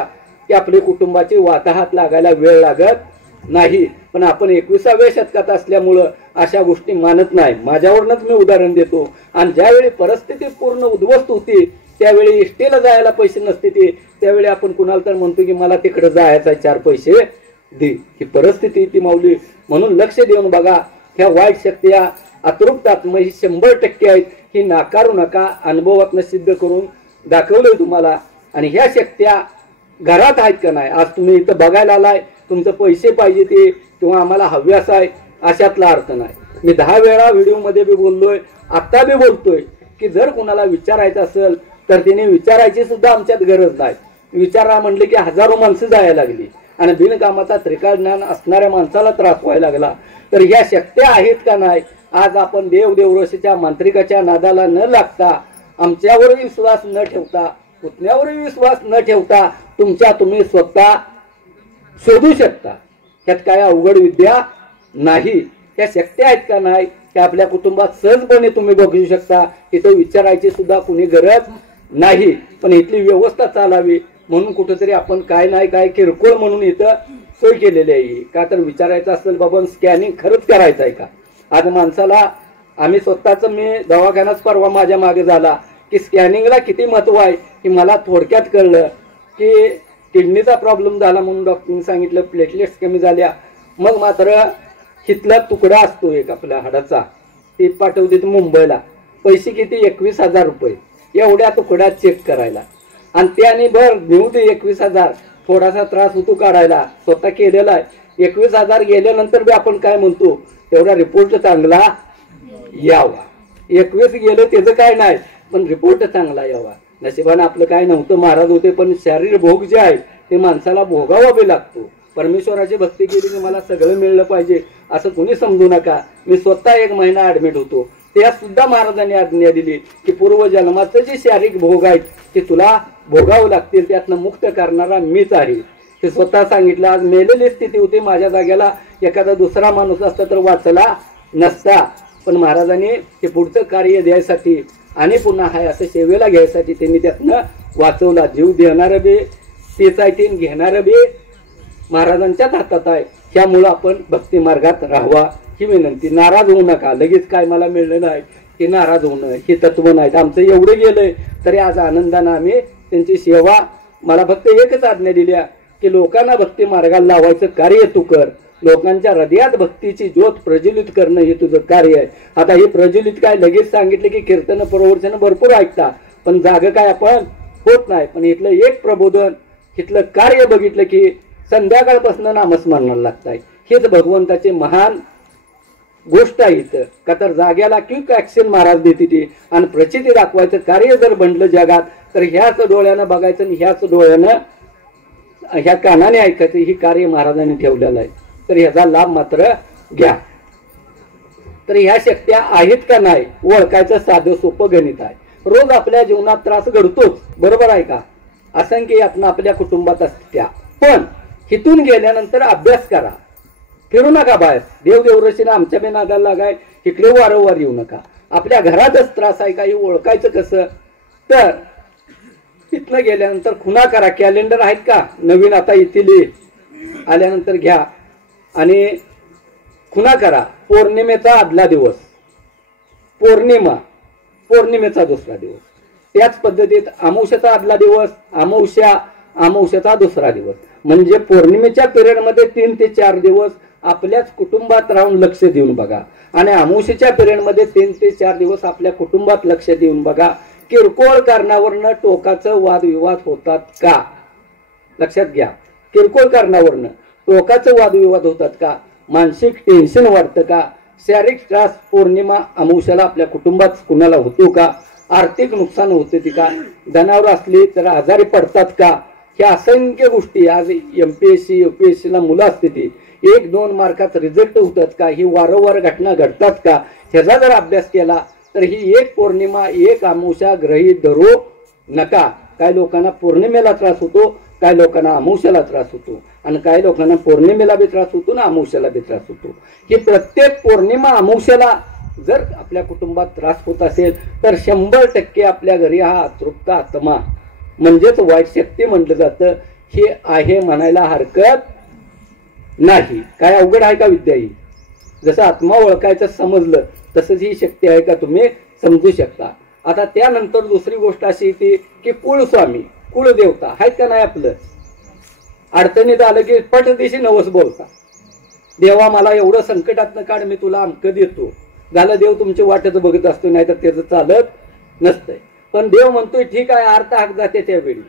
की आपल्या कुटुंबाची वाताहात लागायला वेळ लागत नाही. पण आपण 21व्या शतकात असल्यामुळं अशा गोष्टी मानत नाही. माझ्यावरूनच मी उदाहरण देतो. आणि ज्यावेळी परिस्थिती पूर्ण उद्ध्वस्त होती त्यावेळी इष्टीला जायला पैसे नसते ते, त्यावेळी आपण कुणाला तर म्हणतो की मला तिकडे जायचं आहे, 4 पैसे दे. ही परिस्थिती ती माऊली. म्हणून लक्ष देऊन बघा. ह्या वाईट शक्त्या अतृप्त आत्मा ही 100% आहेत. ही नाकारू नका. अनुभवातनं सिद्ध करून दाखवलंय तुम्हाला. आणि ह्या शक्त्या घरात आहेत का नाही. आज तुम्ही इथं बघायला आलाय, तुमचं पैसे पाहिजे ते किंवा आम्हाला हव्यास आहे अशातला अर्थ नाही. मी 10 वेळा व्हिडिओ मध्ये बी बोललोय, आता बी बोलतोय की जर कुणाला विचारायचं असेल तर तिने विचारायची सुद्धा आमच्यात गरज नाही. विचारा म्हणले की हजारो माणसं जायला लागली आणि बिनकामाचा त्रिकाळ ज्ञान असणाऱ्या माणसाला त्रास व्हायला लागला. तर ह्या शक्त्या आहेत का नाही. आज आपण देवदेवरशीच्या मांत्रिकाच्या नादाला न लागता, आमच्यावरही विश्वास न ठेवता, पुतण्यावरही विश्वास न ठेवता तुम्ही स्वतः शोधू शकता. त्यात काय अवघड विद्या नाही. त्या शक्त्या आहेत का नाही त्या आपल्या कुटुंबात सहजपणे तुम्ही बघू शकता. इथं विचारायची सुद्धा कुणी गरज नाही. पण इथली व्यवस्था चालावी म्हणून कुठेतरी आपण काय नाही काय किरकोळ म्हणून इथं सोय केलेली आहे. का तर विचारायचं असेल बाबा स्कॅनिंग खरंच करायचं आहे का. आज माणसाला आम्ही स्वतःच मी दवाखानाच परवा माझ्या मागे झाला की स्कॅनिंगला किती महत्व आहे की मला थोडक्यात कळलं की किडनीचा प्रॉब्लेम झाला म्हणून डॉक्टरने सांगितलं, प्लेटलेट्स कमी झाल्या. मग मात्र हिथला तुकडा असतो एक आपल्या हाडाचा, ते पाठवते मुंबईला. पैसे किती 21,000 रुपये एवढ्या तुकड्यात चेक करायला. आणि त्याने घेऊ दे 21,000. थोडासा त्रास होतो काढायला, स्वतः केलेला आहे. 21,000 गेल्यानंतर बी आपण काय म्हणतो तेवढा रिपोर्ट चांगला यावा. 21 गेलं त्याचं काय नाही, पण रिपोर्ट चांगला यावा. नशिबानं आपलं काय नव्हतं, महाराज होते, पण शारीर भोग जे आहे ते माणसाला भोगावा बी लागतो. परमेश्वराची भक्ती केली की मला सगळं मिळलं पाहिजे असं कोणी समजू नका. मी स्वतः 1 महिना ऍडमिट होतो, त्या सुद्धा महाराजांनी आज्ञा दिली की पूर्वजन्माचं जे शारीरिक भोग आहेत ते तुला भोगावं लागतील, त्यातनं मुक्त करणारा मीच आहे. ते स्वतः सांगितलं. आज मेलेली स्थिती होती, माझ्या जागेला एखादा दुसरा माणूस असता तर वाचला नसता. पण महाराजांनी ते पुढचं कार्य द्यायसाठी आणि पुन्हा हाय असं सेवेला घ्यायसाठी त्यांनी त्यातनं वाचवला. जीव देणारं बी तेच आहे, ते घेणारं बी महाराजांच्याच हातात आहे. त्यामुळं आपण भक्ती मार्गात राहावा ही विनंती. नाराज होऊ नका. लगेच काय मला मिळलं नाही की नाराज होणं हे तत्व नाहीत. आमचं एवढं गेलंय तरी आज आनंदानं आम्ही त्यांची सेवा. मला फक्त एकच आज्ञा दिल्या की लोकांना भक्ती मार्गाला लावायचं कार्य तू कर. लोकांच्या हृदयात भक्तीची ज्योत प्रज्वलित करणं हे तुझं कार्य आहे. आता हे प्रज्वलित काय लगेच सांगितलं की कीर्तन प्रवचन भरपूर ऐकता, पण जाग काय आपण होत नाही. पण इथलं एक प्रबोधन, इथलं कार्य बघितलं की संध्याकाळपासून नामस्मरणाला लागताय. हेच भगवंताचे महान गोष्ट आहे इथं. का तर जाग्याला क्विक ऍक्शन महाराज देते ती आणि प्रचिती दाखवायचं कार्य जर बनलं जगात तर ह्याच डोळ्यानं बघायचं आणि ह्याच डोळ्यानं ह्या कानाने ऐकायचं. ही कार्य महाराजांनी ठेवलेलं आहे. तर ह्याचा लाभ मात्र घ्या. तर ह्या शक्त्या आहेत का नाही ओळखायचं साधं सोपं गणित आहे. रोज आपल्या जीवनात त्रास घडतोच, बरोबर आहे का? असंख्य यातना आपल्या कुटुंबात असत्या. पण इथून गेल्यानंतर अभ्यास करा. फिरू नका बाहेर. देवदेवरशीनं आमच्या बी नादाला लागाय इकडे वारंवार येऊ नका. आपल्या घरातच त्रास आहे का हे ओळखायचं कसं? तर तिथनं गेल्यानंतर खुणा करा. कॅलेंडर आहेत का नवीन आता येथील आल्यानंतर घ्या आणि खुणा करा. पौर्णिमेचा आदला दिवस, पौर्णिमेचा दुसरा दिवस, त्याच पद्धतीत अमावस्याचा आदला दिवस, अमावस्याचा दुसरा दिवस. म्हणजे पौर्णिमेच्या पिरियडमध्ये 3 ते 4 दिवस आपल्याच कुटुंबात राहून लक्ष देऊन बघा आणि अमावस्येच्या पिरियडमध्ये 3 ते 4 दिवस आपल्या कुटुंबात लक्ष देऊन बघा. किरकोळ कारणावरनं टोकाचं वादविवाद होतात का? लक्षात घ्या. किरकोळ कारणावरनं टोकाचं वादविवाद होतात का? मानसिक टेन्शन वाढतं का? शारीरिक त्रास पौर्णिमा अमावस्याला आपल्या कुटुंबात कुणाला होतो का? आर्थिक नुकसान होते ती का? जनावर असली तर आजारी पडतात का? ह्या असंख्य गोष्टी. आज MPSC UPSC ला मुलं असते ती 1-2 मार्कात रिझल्ट होतात का? ही वारंवार घटना घडतात का? ह्याचा जर अभ्यास केला तर ही एक पौर्णिमा एक अमावस्या गृहीत धरू नका. काही लोकांना पौर्णिमेला त्रास होतो, काही लोकांना अमावस्याला त्रास होतो आणि काही लोकांना पौर्णिमेला बी त्रास होतो ना अमावस्याला बी त्रास होतो. ही प्रत्येक पौर्णिमा अमावस्याला जर आपल्या कुटुंबात त्रास होत असेल तर 100% आपल्या घरी हा अतृप्त आत्मा म्हणजेच वाईट शक्ती म्हटलं जातं हे आहे म्हणायला हरकत नाही. काय अवघड आहे का विद्या ही? जसं आत्मा ओळखायचं समजलं तसंच ही शक्ती आहे का तुम्ही समजू शकता. आता त्यानंतर दुसरी गोष्ट अशी येते की कुळस्वामी, कुळदेवता आहेत का नाही? आपलं अडचणीत आलं की पटदिशी नवस बोलता. देवा मला एवढं संकटातनं काढ, मी तुला अमकं देतो. झालं, देव तुमची वाटच बघत असतो, नाही तर त्याचं चालत नसतंय. पण देव म्हणतोय ठीक आहे, अर्थ हाक जाते त्यावेळी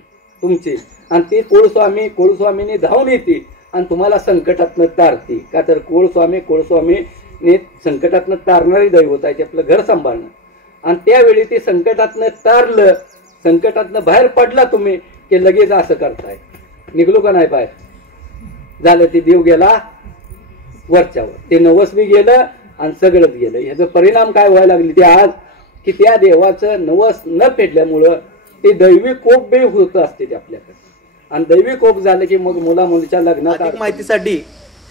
तुमची आणि ती कुळस्वामीने धावून येते आणि तुम्हाला संकटातनं तारते. का तर कुळस्वामीने संकटातनं तारणारी दैवत आहे, आपलं घर सांभाळणं. आणि त्यावेळी ते संकटातनं तारलं, संकटातनं बाहेर पडला तुम्ही की लगेच असं करताय, निघलो का नाही बाहेर? झालं, ते देव गेला वरच्यावर, ते नवस बी गेलं आणि सगळंच गेलं. ह्याचा परिणाम काय व्हायला लागले ते आज की त्या देवाचं नवस न पेटल्यामुळं ते दैवी कोप बी होत असते ते आपल्याकडे. आणि दैवी कोप झालं की मग मुला मुलीच्या लग्नात. अधिक माहितीसाठी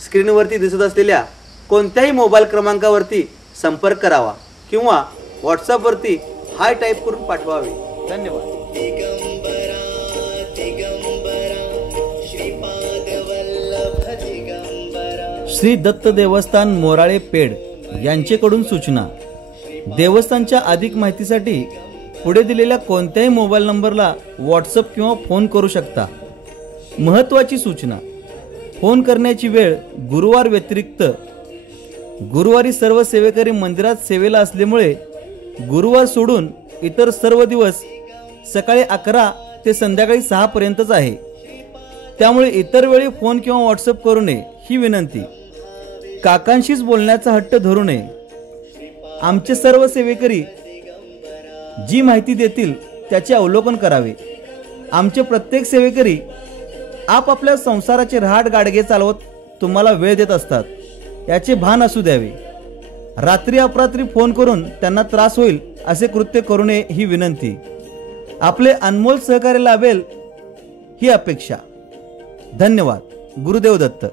स्क्रीनवरती दिसत असलेल्या कोणत्याही मोबाईल क्रमांकावरती संपर्क करावा किंवा व्हॉट्सअपवरती हाय टाईप करून पाठवावे. धन्यवाद. श्री दत्त देवस्थान मोराळे पेड यांचेकडून सूचना. देवस्थानच्या अधिक माहितीसाठी पुढे दिलेल्या कोणत्याही मोबाईल नंबरला व्हॉट्सअप किंवा फोन करू शकता. महत्त्वाची सूचना: फोन करण्याची वेळ गुरुवार व्यतिरिक्त. गुरुवारी सर्व सेवेकरी मंदिरात सेवेला असल्यामुळे गुरुवार सोडून इतर सर्व दिवस सकाळी 11 ते संध्याकाळी 6 पर्यंतच आहे. त्यामुळे इतर वेळी फोन किंवा व्हॉट्सअप करू नये ही विनंती. काकांशीच बोलण्याचा हट्ट धरू नये. आमचे सर्व सेवेकरी जी माहिती देतील त्याचे अवलोकन करावे. आमचे प्रत्येक सेवेकरी आपापल्या संसाराचे रहाट गाडगे चालवत तुम्हाला वेळ देत असतात, याचे भान असू द्यावे. रात्री अपरात्री फोन करून त्यांना त्रास होईल असे कृत्य करू नये ही विनंती. आपले अनमोल सहकार्य लाभेल ही अपेक्षा. धन्यवाद. गुरुदेव दत्त.